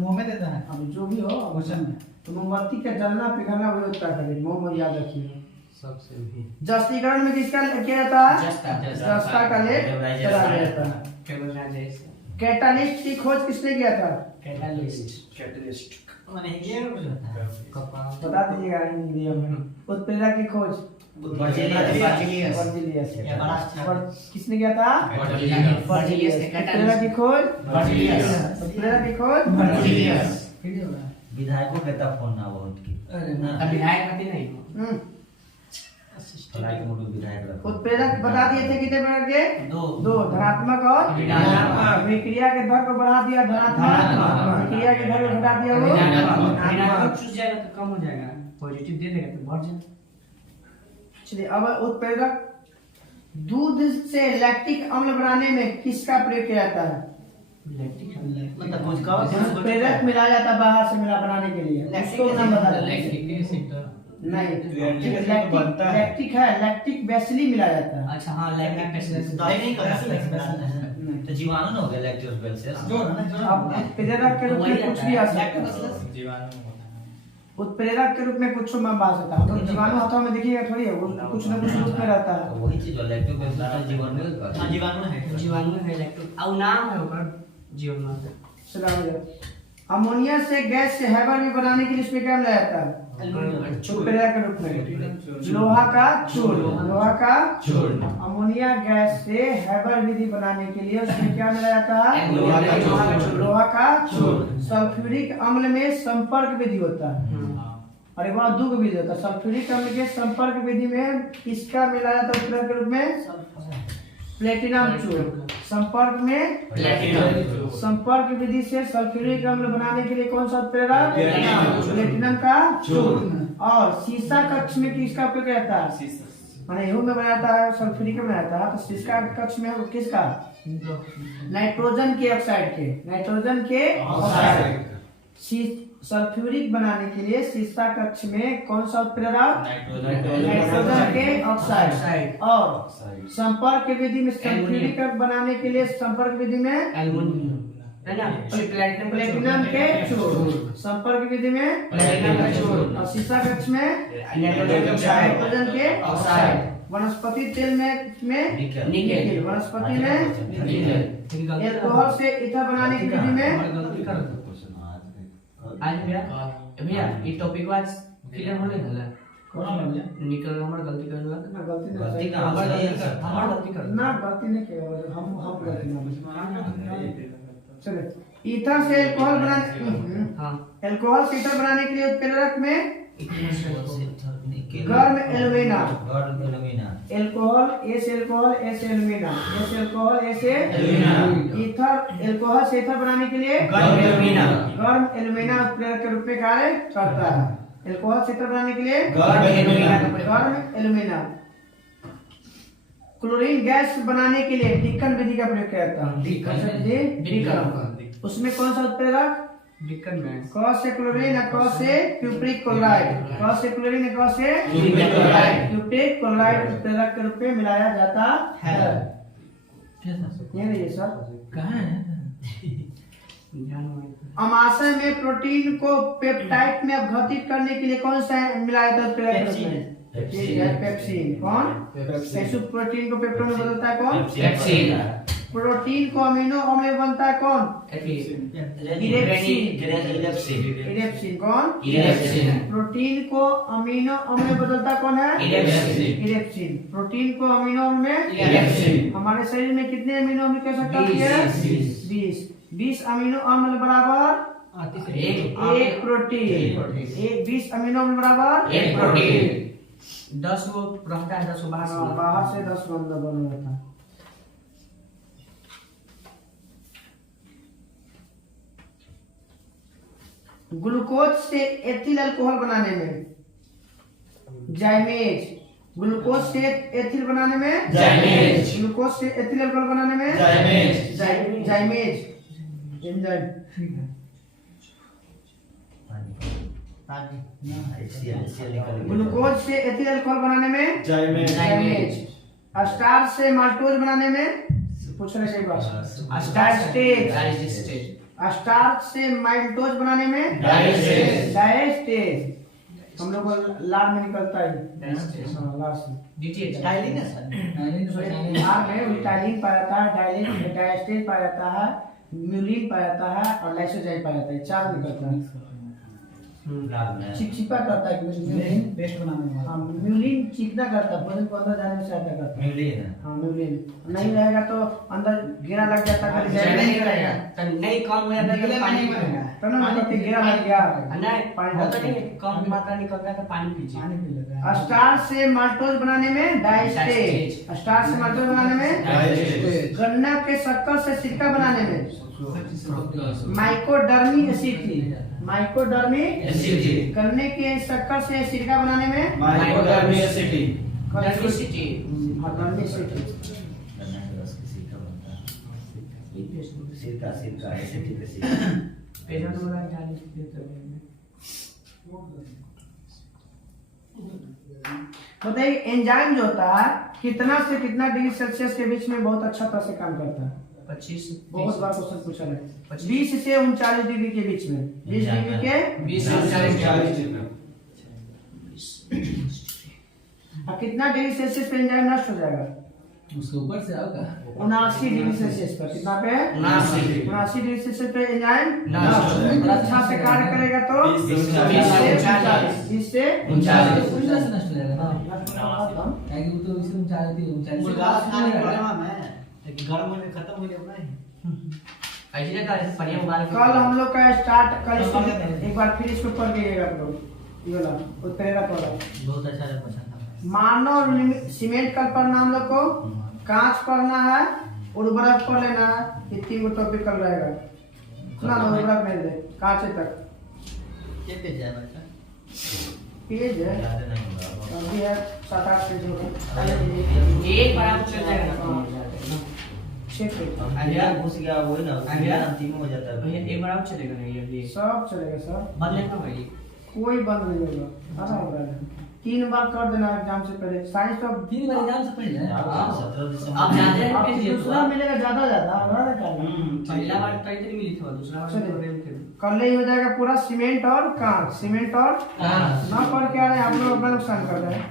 मोम में देता है अब जो भी हो क्वेश्चन में तो मोमबत्ती का जलना पिघलना वही होता है। मोम याद रखिए। सबसे भी जस्तीकरण में किसका किया जाता है? जस्ता जस्ता का लेप चला जाता है। केवल राजेश कैटालिस्ट की खोज किसने किया था? कैटलिस्ट मैंने ये कपाल बता दीजिएगा हिंदी में। उत्प्रेरक की खोज बर्जीलियस। वर्जिलियस। ये बड़ा अच्छा है। किसने किया था? वर्जिलियस ने उत्प्रेरक की खोज उत्प्रेरक की खोज विधायकों के तब फोन ना बहुत की अभी विधायक आते नहीं हम्म। फ्लाइट मोड विधायक रखो। उत्प्रेरक बता दिए थे कितने प्रकार के? दो धनात्मक और ऋणात्मक। विक्रिया के दर को बढ़ा दिया धनात्मक, विक्रिया के दर को घटा दिया वो ऋणात्मक चूस जाएगा तो कम हो जाएगा पॉजिटिव दे देगा तो बढ़ जाएगा चलिए अब उत्प्रेरक दूध से लैक्टिक अम्ल बनाने में किसका प्रयोग किया जाता है? मतलब कुछ का उत्प्रेरक मिलाया जाता है बाहर से मिला बनाने के लिए। उसको नाम बता दीजिए। नहीं, लैक्टिक एसिड तो बनता है। लैक्टिक है, लैक्टिक बेसिली मिलाया जाता है। अच्छा हाँ लैक्टिक एसिड दही नहीं करना तो जीवाणु ना हो गया लैक्टोबैसिलस। जोड़ है ना, अब उत्प्रेरक के रूप में कुछ भी आ सकता है। जीवाणु होता है। उत्प्रेरक के रूप में कुछ में आ सकता है, तो जीवाणु हाथों में देखिएगा थोड़ी है, वो कुछ ना कुछ रूप में रहता तो है। वही चीज लैक्टोबैसिलस जीवाणु का जीवाणु है, जीवाणु है लैक्टो और नाम है ऊपर जीवाणु है। चलो अमोनिया से गैस से हैबर भी बनाने के लिए इसमें क्या मिलाया जाता है? उत्प्रेरक के रूप में लोहा का चूर्ण, लोहा का चूर्ण। अमोनिया गैस से हैबर विधि बनाने के लिए उसमें क्या मिलाया जाता है? लोहा का चूर्ण। लोहा का चूर्ण। सल्फ्यूरिक अम्ल में संपर्क विधि होता है, और एक बार दूध विधि होता है। सल्फ्यूरिक अम्ल के संपर्क विधि में किसका मिलाया जाता है उत्प्रेरक के रूप में? प्लेटिनम चूर्ण। संपर्क में प्लेटिनम। संपर्क विधि से सल्फ्यूरिक अम्ल बनाने के लिए कौन सा उत्प्रेरक? प्लेटिनम का चूर्ण। और सीसा कक्ष में किसका उपयोग रहता है? माने एहू में बनाता है, सल्फ्यूरिक में बनाता है, तो सीसा कक्ष में किसका? नाइट्रोजन के ऑक्साइड के, नाइट्रोजन के ऑक्साइड। सल्फ्यूरिक बनाने के लिए सीसा कक्ष में कौन सा उत्प्रेरक? नाइट्रोजन के ऑक्साइड। और संपर्क की विधि में सल्फ्यूरिक बनाने के लिए संपर्क विधि में एल्युमिनियम है ना, प्लेटिनम के चूर्ण। संपर्क विधि में प्लेटिनम का चूर्ण। और सीसा कक्ष में नाइट्रोजन के ऑक्साइड। वनस्पति तेल में निकेल। वनस्पति में निकेल। एल्कोहल से ईथर बनाने की विधि में आज भैया ये टॉपिक वाज क्लियर होने वाला है। कोना लग गया। निकल हमर गलती करने लगा ना गलती नहीं गलती कर- कहाँ हमर से? गलती कर हमर गलती कर ना गलती नहीं किया, हम गलती ना चलिए। ईथर से एल्कोहल बनाने हां एल्कोहल से ईथर बनाने के लिए उत्प्रेरक में गर्म एल्यूमिना। गर्म alumina. Alcohol S alcohol S alumina, S alcohol S alumina. Ether alcohol से ईथर बनाने के लिए गर्म एल्यूमिना। गर्म एल्यूमिना उत्प्रेरक के रूप में कार्य करता है। एल्कोहल से ईथर बनाने के लिए गर्म एल्यूमिना। गर्म एल्यूमिना। क्लोरीन गैस बनाने के लिए डिक्कन विधि का प्रयोग किया जाता है। डिक्कन। उसमें कौन सा उत्प्रेरक? डिक्कन में क से क्लोरीन और क से क्यूप्रिक क्लोराइड, क से क्लोरीन और क से क्यूप्रिक क्लोराइड। क्यूप्रिक क्लोराइड उत्प्रेरक के रूप में मिलाया जाता है। ये नहीं है सर। कहां है ध्यान में अमाशय में प्रोटीन को पेप्टाइड में अपघटित करने के लिए कौन सा मिलाया जाता है उत्प्रेरक के रूप में? ठीक है, पेप्सिन। कौन? पेप्सिन। प्रोटीन को पेप्टोन में बदलता है कौन? पेप्सिन। प्रोटीन को अमीनो अम्ल में बनता है कौन? इरेप्सिन। कौन? इरेप्सिन। प्रोटीन को अमीनो अम्ल में बदलता कौन है? इरेप्सिन। इरेप्सिन। प्रोटीन को अमीनो अम्ल में इरेप्सिन। हमारे शरीर में कितने अमीनो अम्ल की आवश्यकता होती है? 20। 20 अमीनो अम्ल बराबर एक प्रोटीन। 20 अमीनो अम्ल बराबर एक प्रोटीन। 10 वो रहता है, 10 बाहर हाँ, से बाहर से 10 बंदा बना रहता है। ग्लूकोज से एथिल अल्कोहल बनाने में जाइमेज। ग्लूकोज से एथिल बनाने में जाइमेज। ग्लूकोज से एथिल अल्कोहल बनाने में जाइमेज। जाइमेज एंजाइम। ग्लूकोज से एथिल अल्कोहल बनाने में जाइमेज। जाइमेज। स्टार्च से माल्टोज बनाने में पूछ रहे सही बात। डायस्टेज। स्टार्च से माल्टोज बनाने में डायस्टेज। हम लोग को लार में निकलता है हाँ, लार से डीटीएच डायलिन है सर। डायलिन तो डायलिन। लार में विटालिन पाया जाता है, डायलिन डायस्टेज पाया जाता है, म्यूलिन पाया जाता है और लाइसोजाइम पाया जाता है। 4 निकलता है। चिपचिपा करता है म्यूलिन पेस्ट बनाने में। हाँ, म्यूलिन चिकना करता है, भोजन को अंदर जाने में सहायता करता है। म्यूलिन। हाँ, म्यूलिन नहीं रहेगा तो अंदर गिरा लग जाता है, नहीं नहीं रहेगा तो नहीं कम हो जाता है निकले तो में पानी नहीं बनेगा। तो ना मतलब गिरा लग गया नहीं पानी होता डालते नहीं, कम मात्रा निकलता है तो पानी पीजिए। पानी पी लेते हैं। स्टार्च से माल्टोज बनाने में डायस्टेज। स्टार्च से माल्टोज बनाने में डायस्टेज। गन्ना के शक्कर से सिरका बनाने में माइकोडर्मी एसिड। माइकोडर्मी एसिड। गन्ने के शक्कर से सिरका बनाने में माइकोडर्मी एसिड। डर्मिसिटी डर्मी एसिड। सिरका सिरका एसिटिक एसिड। पेशेंट वाला जाने के लिए तो बताइए एंजाइम जो होता है कितना से कितना डिग्री सेल्सियस के बीच में बहुत अच्छा तरह से काम करता है? 25 बहुत बार क्वेश्चन पूछा है। 25 20 से 39 डिग्री के बीच में, 20 डिग्री के 20 से 40 और कितना डिग्री सेल्सियस पे एंजाइम नष्ट हो जाएगा? उसके ऊपर से आओगा 79 डिग्री सेल्सियस पर। कितना पे? 79 डिग्री सेल्सियस पे एंजाइम नष्ट हो जाएगा। अच्छा से कार्य करेगा तो 20 से 20 से 39 पूरी तरह से नष्ट हो जाएगा ना, हाँ। क्या कि वो तो इसी ऊंचाई मुर्गा खाने का प्रणाम है लेकिन गर्म होने खत्म हो गया नहीं। ऐसे का ऐसे परिया उबाल के कल हम लोग का स्टार्ट कल एक बार फिर इसको पढ़ लीजिएगा आप लोग, ये वाला उत्प्रेरक वाला। बहुत अच्छा क्वेश्चन था। मानव सीमेंट कल पढ़ना हम लोग को, कांच पढ़ना है, उर्वरक पढ़ लेना है। ये 3 गो टॉपिक कल रहेगा। सुना ना, उर्वरक मिल जाए कांच तक कितने जाए बच्चा पेज है, याद नहीं होगा अभी है 7-8 पेज हो गए। एक बार आप चल जाएगा 6 पेज अब अगला घुस गया वो है ना, अगला अंतिम हो जाता है। भैया एक बार आप चलेगा नहीं अभी सब चलेगा सर, बदले ना भाई कोई बंद नहीं होगा। आराम से 3 बार कर देना एग्जाम से पहले। साइंस तो 3 बार एग्जाम से पहले है। 17 दिसंबर आप जानते हैं अब पेज ये दूसरा मिलेगा ज्यादा हमारा क्या है? पहला बार कई दिन मिली थी दूसरा बार चलिए। प्रोग्राम थे कल ही हो जाएगा पूरा सीमेंट और कांच। सीमेंट और ना पढ़ के आ रहे हैं आप लोग, अपना नुकसान कर रहे हैं।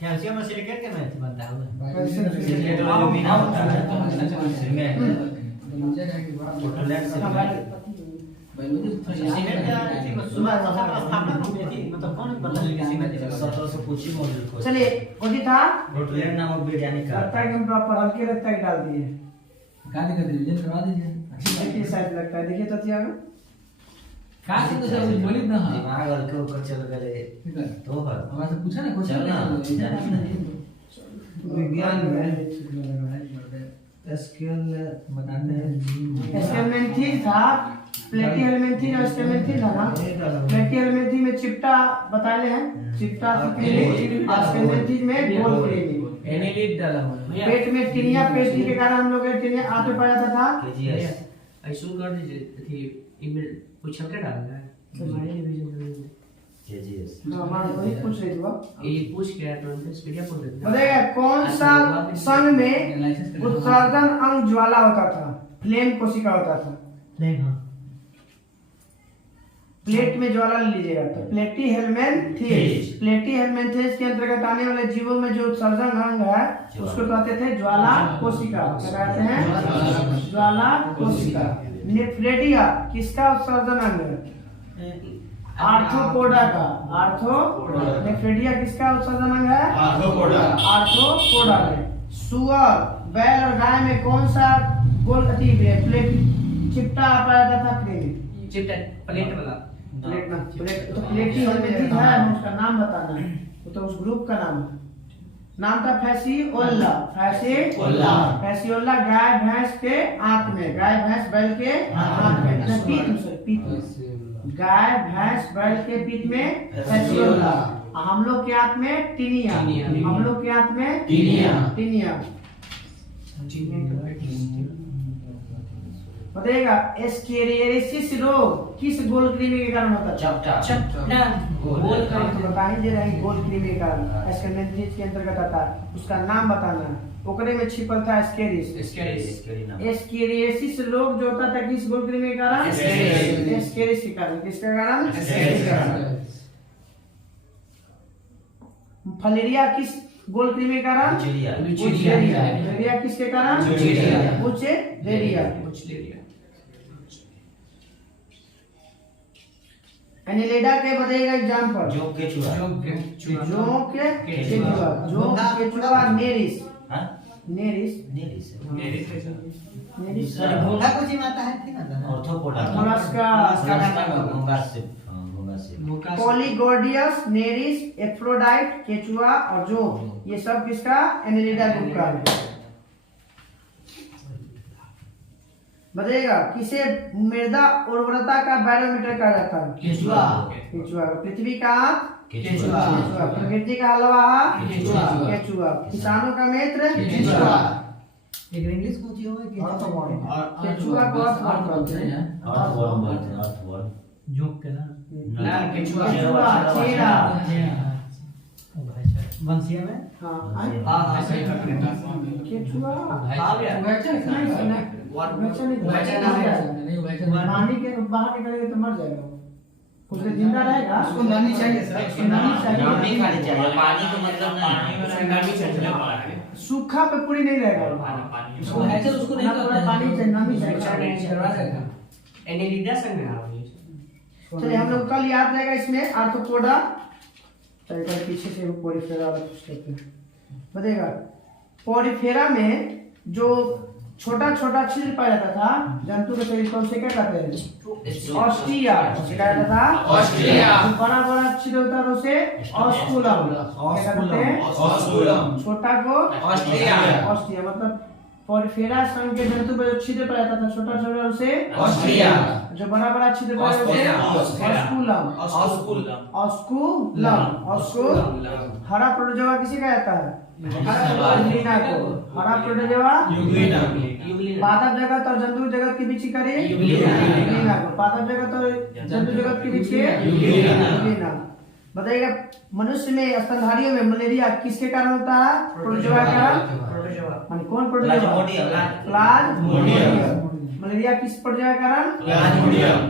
कैल्शियम और सिलिकेट के मैच बनता है कैसे सिलिकेट वाला बिना होता है सीमेंट पोर्टलैंड से बायोलॉजी सीमेंट क्या थी सुबह स्थापना हुई थी मतलब कौन बदल गया सीमेंट 1700 कुछ ही मॉडल को चलिए कोई था पोर्टलैंड नामक वैज्ञानिक लगता है कि हम प्रॉपर हल्के लगता है डाल दिए। का दिक्कत रिवीजन करवा दीजिए। देखिए शायद लगता है, देखिए तो थिया में का से तो सब बोली ना हां दिमाग हल्के होकर चल गए ठीक है। तो हर हमारे से पूछा ना क्वेश्चन चल ना, विज्ञान में एसक्यूएल बताते हैं एस्केमेंथीन था, प्लेटी एलिमेंथीन और एस्केमेंथीन था ना। प्लेटी एलिमेंथीन में चिपटा बताए हैं, चिपटा एस्केमेंथीन में गोल क्रीमी। एनिलिड डाला हुआ पेट में टिनिया पेस्टी के कारण हम लोग के टिनिया आते पड़ जाता था। केजीएस ऐसा कर दीजिए थी ईमेल पूछ के डालना है हमारे रिवीजन करेंगे केजीएस हमारे वही पूछ रही थी वो। ये पूछ के तो हम पीडीएफ बोल देते बताइए कौन सा संघ में उत्सर्जन अंग ज्वाला होता था, फ्लेम कोशिका होता था? देखो प्लेट में ज्वाला ले लीजिएगा तो प्लेटी हेलमेंथेस। प्लेटी हेलमेंथेस के अंतर्गत आने वाले जीवों में जो उत्सर्जन अंग है उसको कहते थे ज्वाला कोशिका। क्या कहते हैं? ज्वाला कोशिका। नेफ्रेडिया किसका उत्सर्जन अंग है? आर्थ्रोपोडा का। नेफ्रेडिया किसका उत्सर्जन अंग है? आर्थ्रोपोडा में। सुअर, बैल और गाय में कौन सा गोल प्लेट चिपटा पाया जाता था? चिपटा प्लेट वाला प्लेट ना, प्लेट तो प्लेट ही हेलमेंथेस है, हमें उसका नाम बताना है। वो तो उस ग्रुप का नाम है। नाम था फैसिओला। फैसिओला गाय भैंस के आंत में, गाय भैंस बैल के आंत में, पीठ में। गाय भैंस बैल के पीठ में फैसिओला। हम लोग के आंत में टिनिया। हम लोग के आंत में टिनिया। बताइएगा एस्केरियोसिस रोग किस गोल कृमि के कारण होता है? चपटा गोल तो बता ही दे रहे हैं गोल कृमि के कारण एस्केमेंथीज के अंतर्गत आता है। उसका नाम बताना है। ओकरे में छिपल था एस्केरिस। एस्केरियोसिस रोग जो होता था किस गोल कृमि के कारण? एस्केरिस के कारण। किसके कारण? फलेरिया किस गोल कृमि के कारण? फलेरिया किसके कारण? बुचेरिया। एनिलेडा के बताइएगा एग्जांपल। जोक केचुआ नेरिस घोंघा कुछ ही माता है थी ना ऑर्थोपोडा मोलस्का। घोंघा से पॉलीगोडियस, नेरिस, एफ्रोडाइट, केचुआ और जोक, ये सब किसका? एनिलिडा ग्रुप का है। बताइएगा किसे मृदा उर्वरता का बैरोमीटर कहा जाता है? केचुआ। पृथ्वी का केचुआ। प्रकृति का हलवा केचुआ। किसानों का मित्र केचुआ। एक इंग्लिश कुछ ही होगा कि केचुआ को अर्थवर्म बोलते हैं अर्थवर्म जोक के ना ना केचुआ। चेरा। बंसिया में हाँ आए हाँ सही केचुआ आ गया पानी के बाहर निकलेगा तो मर जाएगा वो। कुछ देर जिंदा रहेगा उसको नमी चाहिए सर, उसको नमी चाहिए। नमी खानी चाहिए, पानी को मतलब नहीं। सूखा पे पूरी नहीं रहेगा वो। उसको ऐसे उसको नहीं ना पूरा पानी चाहिए, नमी चाहिए। चलिए हम लोग कल याद रहेगा इसमें आर्थ्रोपोडा। चलिए पीछे से वो पोरिफेरा वाला कुछ लेते हैं। बताइएगा पोरिफेरा में जो छोटा छोटा छिद्र पाया जाता था जंतु के शरीर को, उसे क्या कहते हैं? ऑस्टिया। उसे क्या कहता था? ऑस्टिया। जो बड़ा बड़ा छिद्र होता है उसे ऑस्कुलम। क्या कहते हैं? ऑस्कुलम। छोटा को ऑस्टिया। ऑस्टिया मतलब पोरिफेरा संघ के जंतु पर जो छिद्र पाया जाता था छोटा छोटा उसे ऑस्टिया। जो बड़ा बड़ा छिद्र पाया उसे ऑस्कुलम। ऑस्कुलम। हरा प्रोटोजोआ किसे कहा जाता है? यूग्लिना को। हरा प्रोटोजोआ यूग्लिना। पादप जगत और जंतु जगत के बीच की करे यूग्लिना को। पादप जगत और जंतु जगत के बीच के यूग्लिना। बताइएगा मनुष्य में स्तनधारियों में मलेरिया किसके कारण होता है? प्रोटोजोआ के कारण। माने कौन प्रोटोजोआ? प्लाज्मोडियम। मलेरिया किस प्रोटोजोआ के कारण?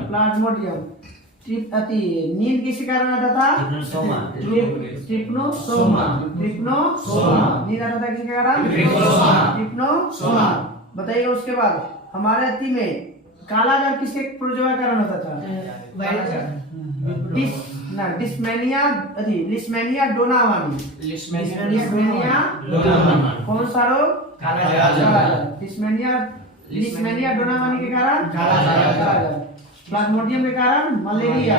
प्लाज्मोडियम। नींद किसके कारण आता था? ट्रिप्नोसोमा। नींद आता था किसके कारण? ट्रिप्नोसोमा। बताइए उसके बाद हमारे अति में काला ज्वर किसके प्रोटोजोआ के कारण होता था? लिस्मेनिया डोनावानी। लिस्मेनिया कौन सा रोग? काला ज्वर। लिस्मेनिया डोनावानी के कारण काला ज्वर। प्लाज्मोडियम के कारण मलेरिया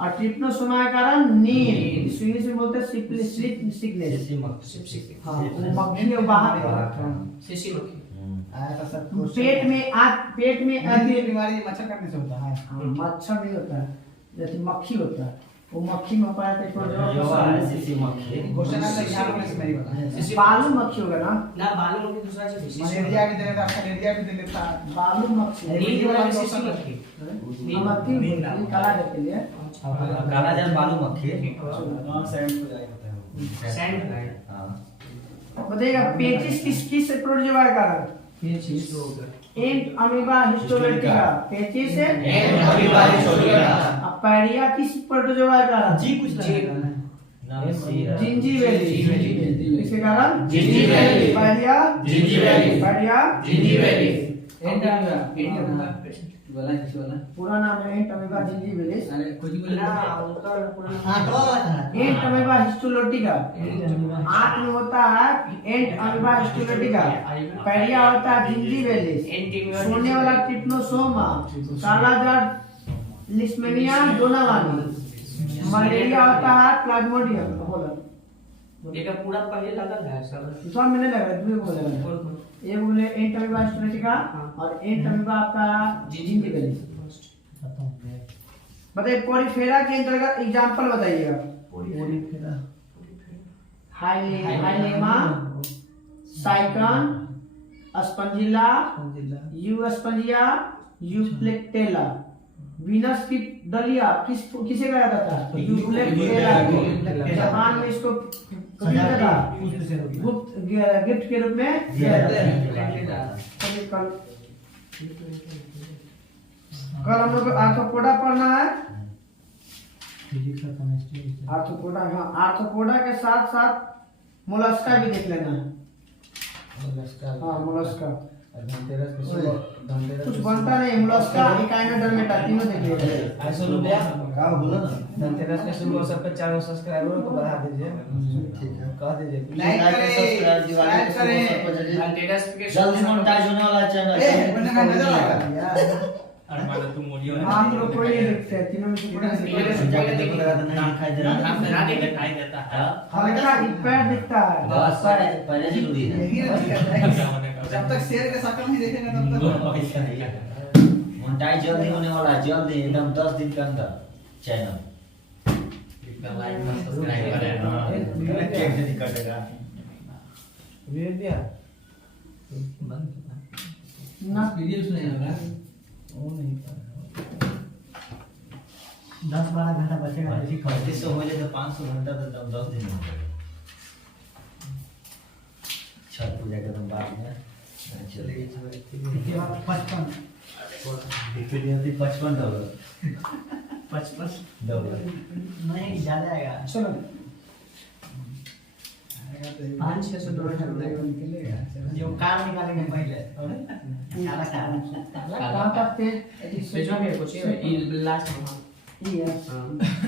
और ट्रिप्नोसोमा के कारण नींद। इसको इंग्लिश में बोलते हैं स्लीप सिकनेस। हाँ वो मक्खी है बाहर पेट में ये बीमारी मच्छर काटने से होता है। मच्छर नहीं होता है, जैसे मक्खी होता है वो मक्खी में पाया था क्वेश्चन आता है यहाँ पर मेरी बता। बालू मक्खी होगा ना? बालू मक्खी दूसरा चीज मलेरिया भी दे देता है, मलेरिया भी दे देता है। बालू मक्खी नींद वाला सीसी मक्खी। मक्खी काला के लिए काला जान बालू मक्खी। Sand fly. बताइएगा पेचिस किस प्रोटोजोआ के कारण? एंट अमीबा हिस्टोलिटिका। पेचिस है एंट अमीबा हिस्टोलिटिका। पैरिया किस प्रोटोजोआ के कारण? जी कुछ जिंजीबेली। किसके कारण? जिंजीबेली। पैरिया जिंजीबेली। पैरिया जिंजीबेली। पूरा नाम है एंट अमीबा जिंजीबेली। अरे कुछ बोले एंट अमीबा हिस्टोलिटिका आंत में होता है एंट अमीबा हिस्टोलिटिका। पैरिया होता है जिंजीबेली। सोने वाला ट्रिप्नोसोमा। काला ज्वर लिस्मेनिया डोनावानी। मलेरिया होता है प्लाज्मोडियम। ये पूरा पहले लगा था सब। सब मैंने लगा दूसरे को लगा एक बोले एंट अमीबा हिस्टोलिटिका और एंट अमीबा आपका जिंजीबेली। बताइए पोरिफेरा के अंतर्गत एग्जांपल बताइएगा। हाइलेमा, Sycon, Spongilla, Euspongia, Euplectella. Venus की दलिया किसे कहा जाता था? यूप्लेक्टेला को। जापान में इसको गिफ्ट के रूप में दिया जाता है। कल हम लोग को आर्थ्रोपोडा पढ़ना है। आर्थ्रोपोडा, हाँ आर्थ्रोपोडा के साथ साथ मोलस्का भी देख लेना है। हाँ मोलस्का कुछ बनता नहीं। मोलस्का इकाइनोडर्मेटा तीनों देख लीजिए। 500 रुपया का बोला ना धनतेरस के शुभ अवसर पर 4 सब्सक्राइबर को बढ़ा दीजिए। ठीक है कह दीजिए। लाइक करें, सब्सक्राइब करें। धनतेरस के जल्दी मोनेटाइज होने वाला चैनल ए बनने का नजर आएगा। आप लोग कोई नहीं देखते हैं, तीनों में से कोई नहीं देखते। जाके देखो लगा तो नहीं दिखाई दे रहा। दिखाई देता है। हल्का पैर दिखता है। बस पहले जरूरी है। यही है। जब तक शेर का शक्ल नहीं देखेंगे तब तक ऐसा नहीं है। मोनेटाइज जल्दी होने वाला है, जल्दी एकदम 10 दिन के अंदर चैनल। लाइक और सब्सक्राइब करें। कैसे नहीं कटेगा? वीडियो दिया ना वीडियोस नहीं होगा। वो नहीं 10-12 घंटा बचेगा। 3500 हो जाए तो 500 घंटा तो 10 दिन में हो जाएगा। बाद में चलिए 55 $55 $55 नहीं ज्यादा आएगा चलो $500-600 निकलेगा जो कार निकालेंगे पहले सारा कार कहाँ तक थे भेजवा के कुछ ये लास्ट में ये है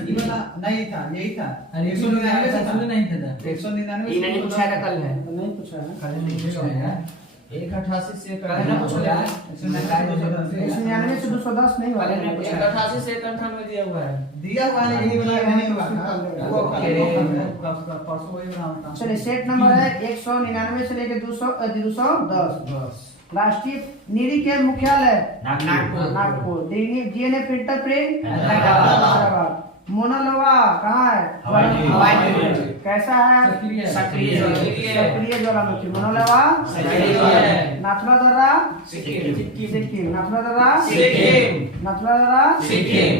ये वाला नहीं था, यही था। अरे 199 था। नहीं था 199 ये नहीं पूछा था कल है नहीं पूछा है कल नहीं पूछा है 188 से कल ना पूछा है 199 से 210 नहीं कल वाले नहीं पूछा 188 से 198 दिया हुआ है दिया हुआ है, यही वाला नहीं हुआ था। वो परसों वही बनाता चलिए सेट नंबर है 199 से लेके 210 राष्ट्रीय नीति के मुख्यालय Nagpur DNA printer print Hyderabad Mauna Loa कहाँ है हवाई कैसा है सक्रिय सक्रिय ज्वालामुखी मोनालोवा नाथुला दर्रा सिक्किम नाथुला दर्रा नाथुला दर्रा सिक्किम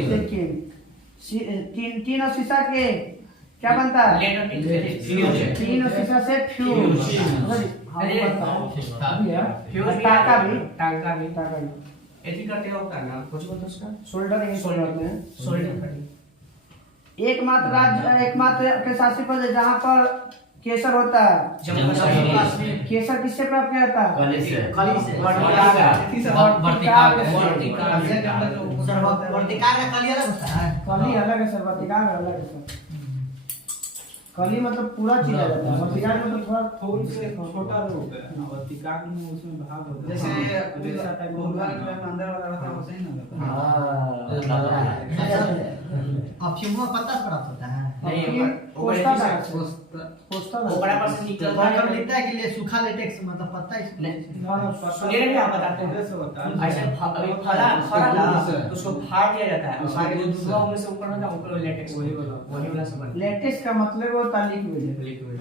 तीन और शीशा के क्या बनता है तीन और शीशा से फ्यूज टाका भी एथी करते हो करना कुछ बोलते उसका शोल्डर शोल्डर एकमात्र राज्य एकमात्र के शासी पद है जहाँ पर केसर होता है जम्मू कश्मीर केसर किससे प्राप्त किया जाता है खली से वर्तिका का कली अलग होता है कली अलग है सर वर्तिका अलग है सर कली मतलब पूरा चीज आ जाता है वर्तिका मतलब थोड़ा फूल से छोटा रूप है और टिकाक में उसमें भाग होता है। जैसे भूभाग में अंदर वाला रहता है वैसे ही ना रहता है। अफीम पत्ता से प्राप्त होता है नहीं पोस्ता ओकरा पर से निकल बाहर लिखता है कि ले सूखा लेटेक्स मतलब पत्ता सुनिए क्या बताते हैं ऐसे होता है। ऐसे अभी फला ना उसको फाड़ दिया जाता है और सारे जो दूसरा में से ऊपर होता है ऊपर लेटेक्स वही वाला सामान लेटेक्स का मतलब होता है लिक्विड लिक्विड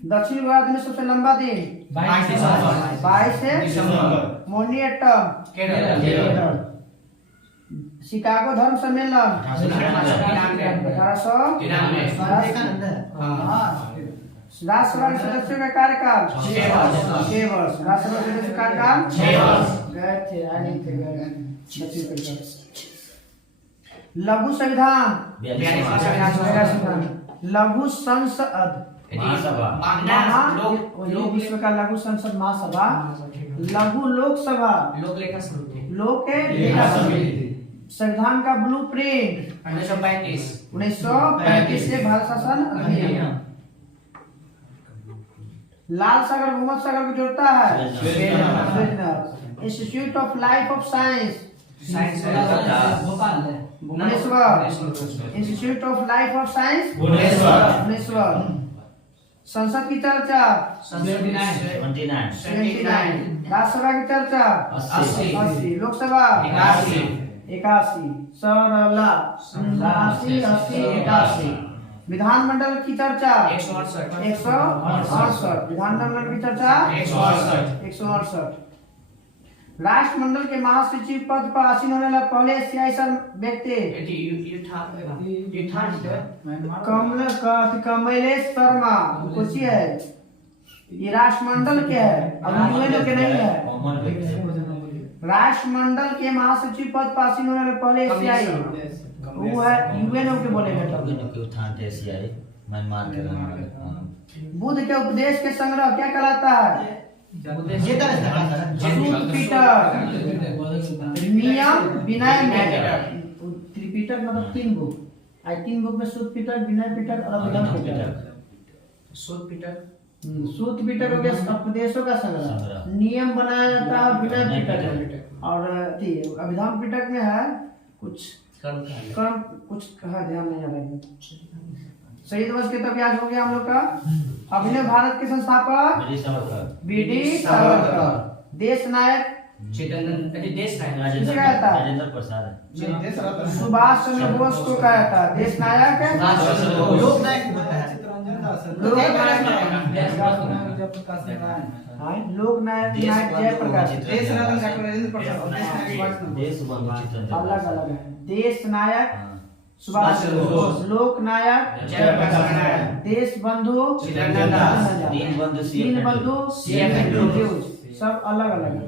दक्षिण भारत में सबसे लंबा दिन 22 से मोर्नी एटम केरल शिकागो धर्म सम्मेलन 1893 राष्ट्रसभा के सदस्यों का कार्यकाल 6 वर्ष राष्ट्रसभा के सदस्यों का कार्यकाल 6 वर्ष गए थे आए नहीं थे गए लघु संविधान लघु संसद विश्व का लघु संसद महासभा लघु लोकसभा लोक लेखा समिति लोक लेखा समिति संविधान का ब्लूप्रिंट 1935 से भारत शासन अधिनियम लाल सागर भूमध्य सागर को जोड़ता है institute of life of science Bhopal है Bhubaneswar institute of life of science Bhubaneswar संसद की चर्चा 79 राज्यसभा की चर्चा 80 लोकसभा 81 सरला 80 विधानमंडल की चर्चा 168 विधानमंडल की चर्चा 168 राष्ट्रमंडल के महासचिव पद पर आसीन होने वाला पहले एशियाई व्यक्ति कमलेश शर्मा कुछ है ये राष्ट्रमंडल के है अब यूएनओ के नहीं है राष्ट्रमंडल के महासचिव पद पर आसीन होने वाले पहले एशियाई वो है यूएनओ के बोलेंगे तब बुद्ध के उपदेश के संग्रह क्या कहलाता है नियम विनय त्रिपिटक मतलब 3 बुक आई 3 बुक में सूत पिटक विनय पिटक और अभिधर्म पिटक सूत पिटक हो गया उपदेशों का संग्रह नियम बनाया जाता है विनय पिटक और अभिधर्म पिटक में है कुछ कर्म कुछ कहा ध्यान नहीं आ रहा है शहीद दिवस के तो आज हो गया हम लोग का अभिनव भारत के संस्थापक बीडी सावरकर देश नायक राजेंद्र प्रसाद सुभाष चंद्र बोस को कहा जाता है देश नायक लोक नायक होता है लोक नायक जयप्रकाश अलग अलग है देश नायक सुभाष चंद्र बोस, लोकनायक जयप्रकाश नारायण, देश बंधु चित्तरंजन दास, दीनबंधु सीएम एंड्रयूज, सब अलग अलग है।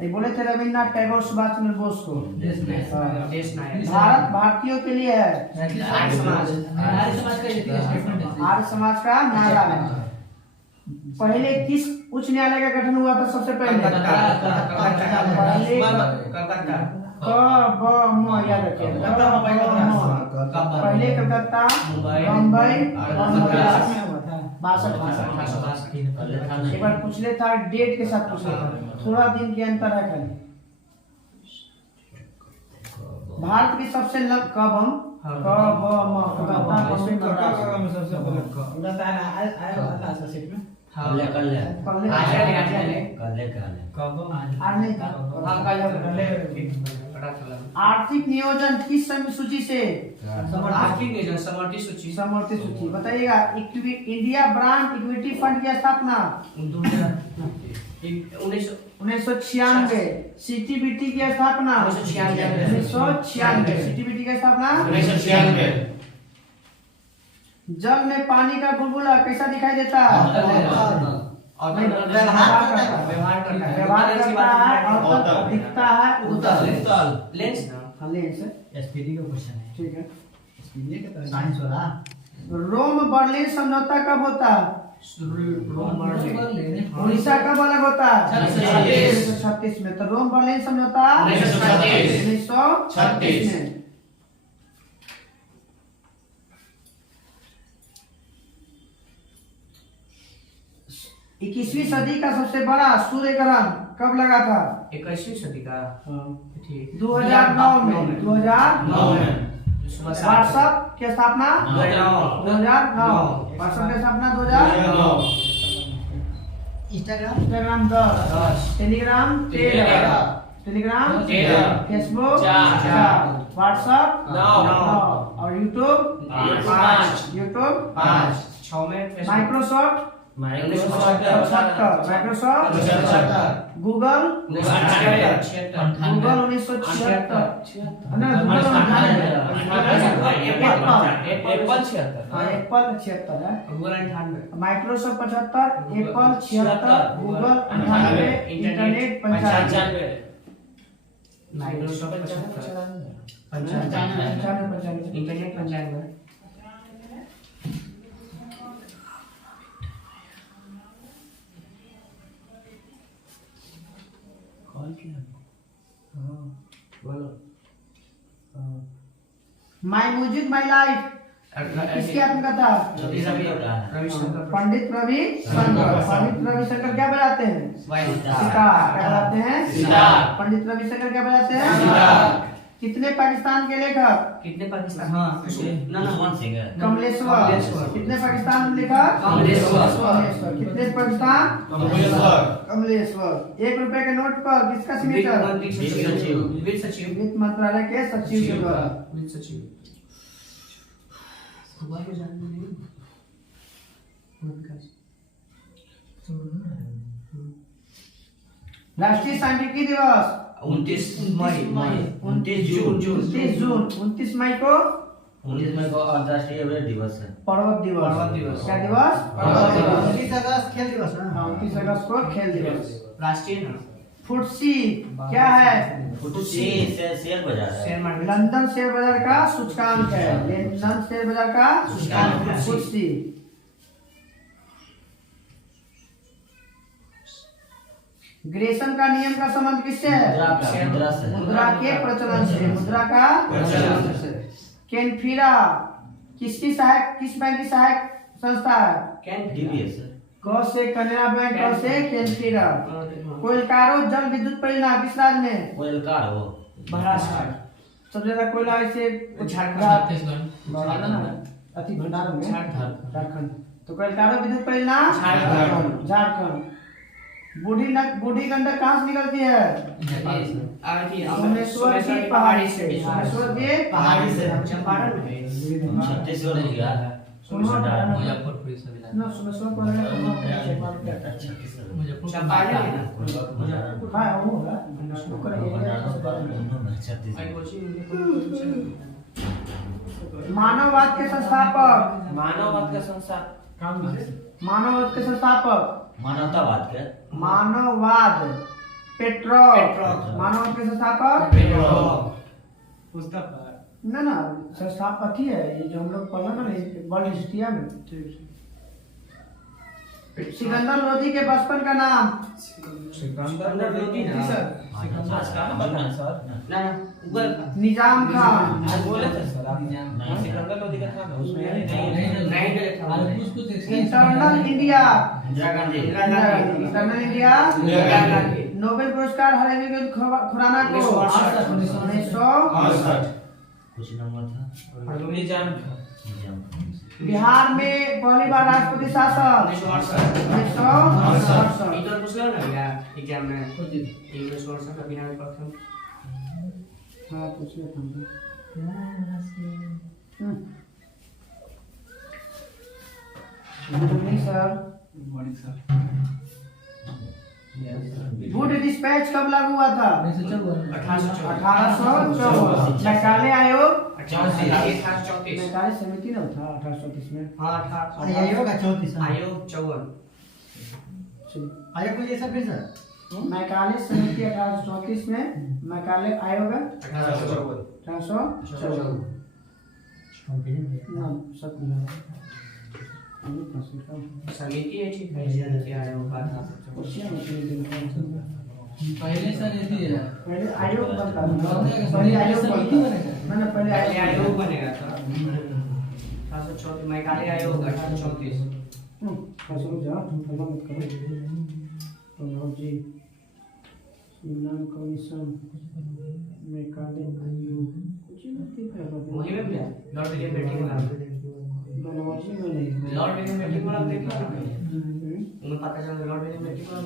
ये बोले थे रविन्द्रनाथ टैगोर सुभाष चंद्र बोस को। देश नायक भारत भारतीयों के लिए है। आर्य समाज का ये स्टेटमेंट है। आर्य समाज का नारा है। पहले किस उच्च न्यायालय का गठन हुआ था सबसे पहले? याद रखिए, पहले कलकत्ता, मुंबई और मद्रास में हुआ था। 62 एक बार पूछ ले था, डेट के साथ पूछ था, थोड़ा दिन के अंतर है खाली। भारत की सबसे कब हम सबसे पहले आया था सीट में। आर्थिक नियोजन किस सूची से? आर्थिक नियोजन समवर्ती सूची। समवर्ती सूची बताइएगा। इंडिया ब्रांड इक्विटी फंड की स्थापना 1996। सीटीबीटी की स्थापना 1996। सीटीबीटी की स्थापना 1996। जल में पानी का बुलबुला कैसा दिखाई देता है? व्यवहार करता है और दिखता है उत्तल। लेंस लेंस एसपीडी का क्वेश्चन है। ठीक है। ये क्या साइंस वाला। रोम बर्लिन समझौता कब होता है? उड़ीसा कब अलग होता है? 1936 में। तो रोम बर्लिन समझौता 1936 में। 21वीं सदी का सबसे बड़ा सूर्य ग्रहण कब लगा था? 21वीं सदी का ठीक 2009 में। 2009 में। व्हाट्सएप की स्थापना 2009। व्हाट्सएप की स्थापना 2009। Instagram 10। Telegram 13। Telegram 13। Facebook 4। WhatsApp 9। और यूट्यूब 5। यूट्यूब 5। 6 में Microsoft 75। Microsoft 75। Google 76। Google 1976। Apple 76। Apple 76 है। Google 98। Microsoft 75। Apple 76। Google 98। Internet 95। Microsoft 75। 95। Internet 95। My music my life किसकी आत्मकथा? रविशंकर। पंडित रविशंकर। पंडित रविशंकर क्या बजाते हैं? सितार। क्या बजाते हैं? सितार। पंडित रविशंकर क्या बजाते हैं? सितार। कितने पाकिस्तान के लेखक? कितने पाकिस्तान? हाँ कमलेश्वर। कितने पाकिस्तान में लिखा? कमलेश्वर। कितने पाकिस्तान? कमलेश्वर। 1 रुपए के नोट पर किसका सिग्नेचर? वित्त सचिव। वित्त मंत्रालय के सचिव के द्वारा। वित्त सचिव। सुबह को जानते नहीं। राष्ट्रीय सांख्यिकी दिवस 29 मई। 29 जून। 29 मई को 19 मई को अंतर्राष्ट्रीय एवरेज दिवस है। पर्वत दिवस। पर्वत दिवस। क्या दिवस? पर्वत दिवस। 29 अगस्त खेल दिवस है। 29 अगस्त को खेल दिवस। राष्ट्रीय ना फुटसी क्या है? फुटसी शेयर बाजार है। Share market. लंदन शेयर बाजार का सूचकांक है। लंदन शेयर बाजार का सूचकांक फुटसी। ग्रेसन का नियम का संबंध किससे है? मुद्रा से। मुद्रा के प्रचलन से। मुद्रा का प्रचलन से। केनफिरा किसकी सहायक, किस बैंक की सहायक संस्था है? डीबीएस है। क से कनेरा बैंक, क से केनफिरा। कोयलकारो जल विद्युत परियोजना किस राज्य में? कोयलकार हो। महाराष्ट्र। सबसे ज्यादा कोयला ऐसे छत्तीसगढ़। अति भंडार में झारखंड। तो कोयलकारो विद्युत परियोजना झारखंड। बूढ़ी गंडक कहाँ से निकलती है? सोमेश्वर की पहाड़ी से। सोमेश्वर की पहाड़ी से। चंपारण में। छत्तीसगढ़ में गया है। मुजफ्फरपुर से मिला। ना सोमेश्वर को चंपारण में ना। हाँ वो होगा। छत्तीसगढ़। मानववाद के संस्थापक मानववाद का संसार मानववाद के संस्थापक मानवतावाद के मानववाद पेट्रोल मानववाद के संस्थापक पुस्तक ना ना संस्थापक ही है ये जो हम लोग पढ़ा ना वर्ल्ड हिस्ट्री में। सिकंदर लोधी के बचपन का नाम सिकंदर लोधी ना सर ना गूगल निजाम खान आज बोले थे सर आप नहीं, सिकंदर लोधी का था ना उसमें नहीं था कुछ कुछ internal India Indira Gandhi internal India Nobel पुरस्कार हरेंद्र खुराना को 1968 कुछ नंबर था निजाम बिहार में पहली बार राष्ट्रपति शासन 1968 इधर पूछ लो ना भैया एग्जाम में इंग्लिश वर्षन का बिहार प्रथम हाँ पूछ ले sir morning sir good dispatch कब लागू हुआ था 1854 मैकाले आयोग मैकाले समिति ना था 1834 में आयोग 54 आयोग को ये सब फिर सर मैकाले समिति 1834 में मैकाले आयोग 1854 ना सब समिति है ठीक है समिति आयोग का था पहले सर ये थी पहले आयोग बनता पहले आयोग समिति बनेगा मैंने पहले पहले आयोग आयोग बनेगा था 1834 मैकाले आयोग 1834 सुनो जा हल्ला मत करो प्रणाम जी सुनाम कमीशन मैकाले आयोग कुछ नहीं है वही में भैया लॉर्ड विलियम बेटिंग वाला दोनों में नहीं लॉर्ड विलियम बेटिंग वाला देखा उन्हें पता चला लॉर्ड विलियम बेटिंग वाला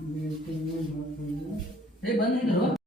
मीटिंग में ये बंद नहीं करो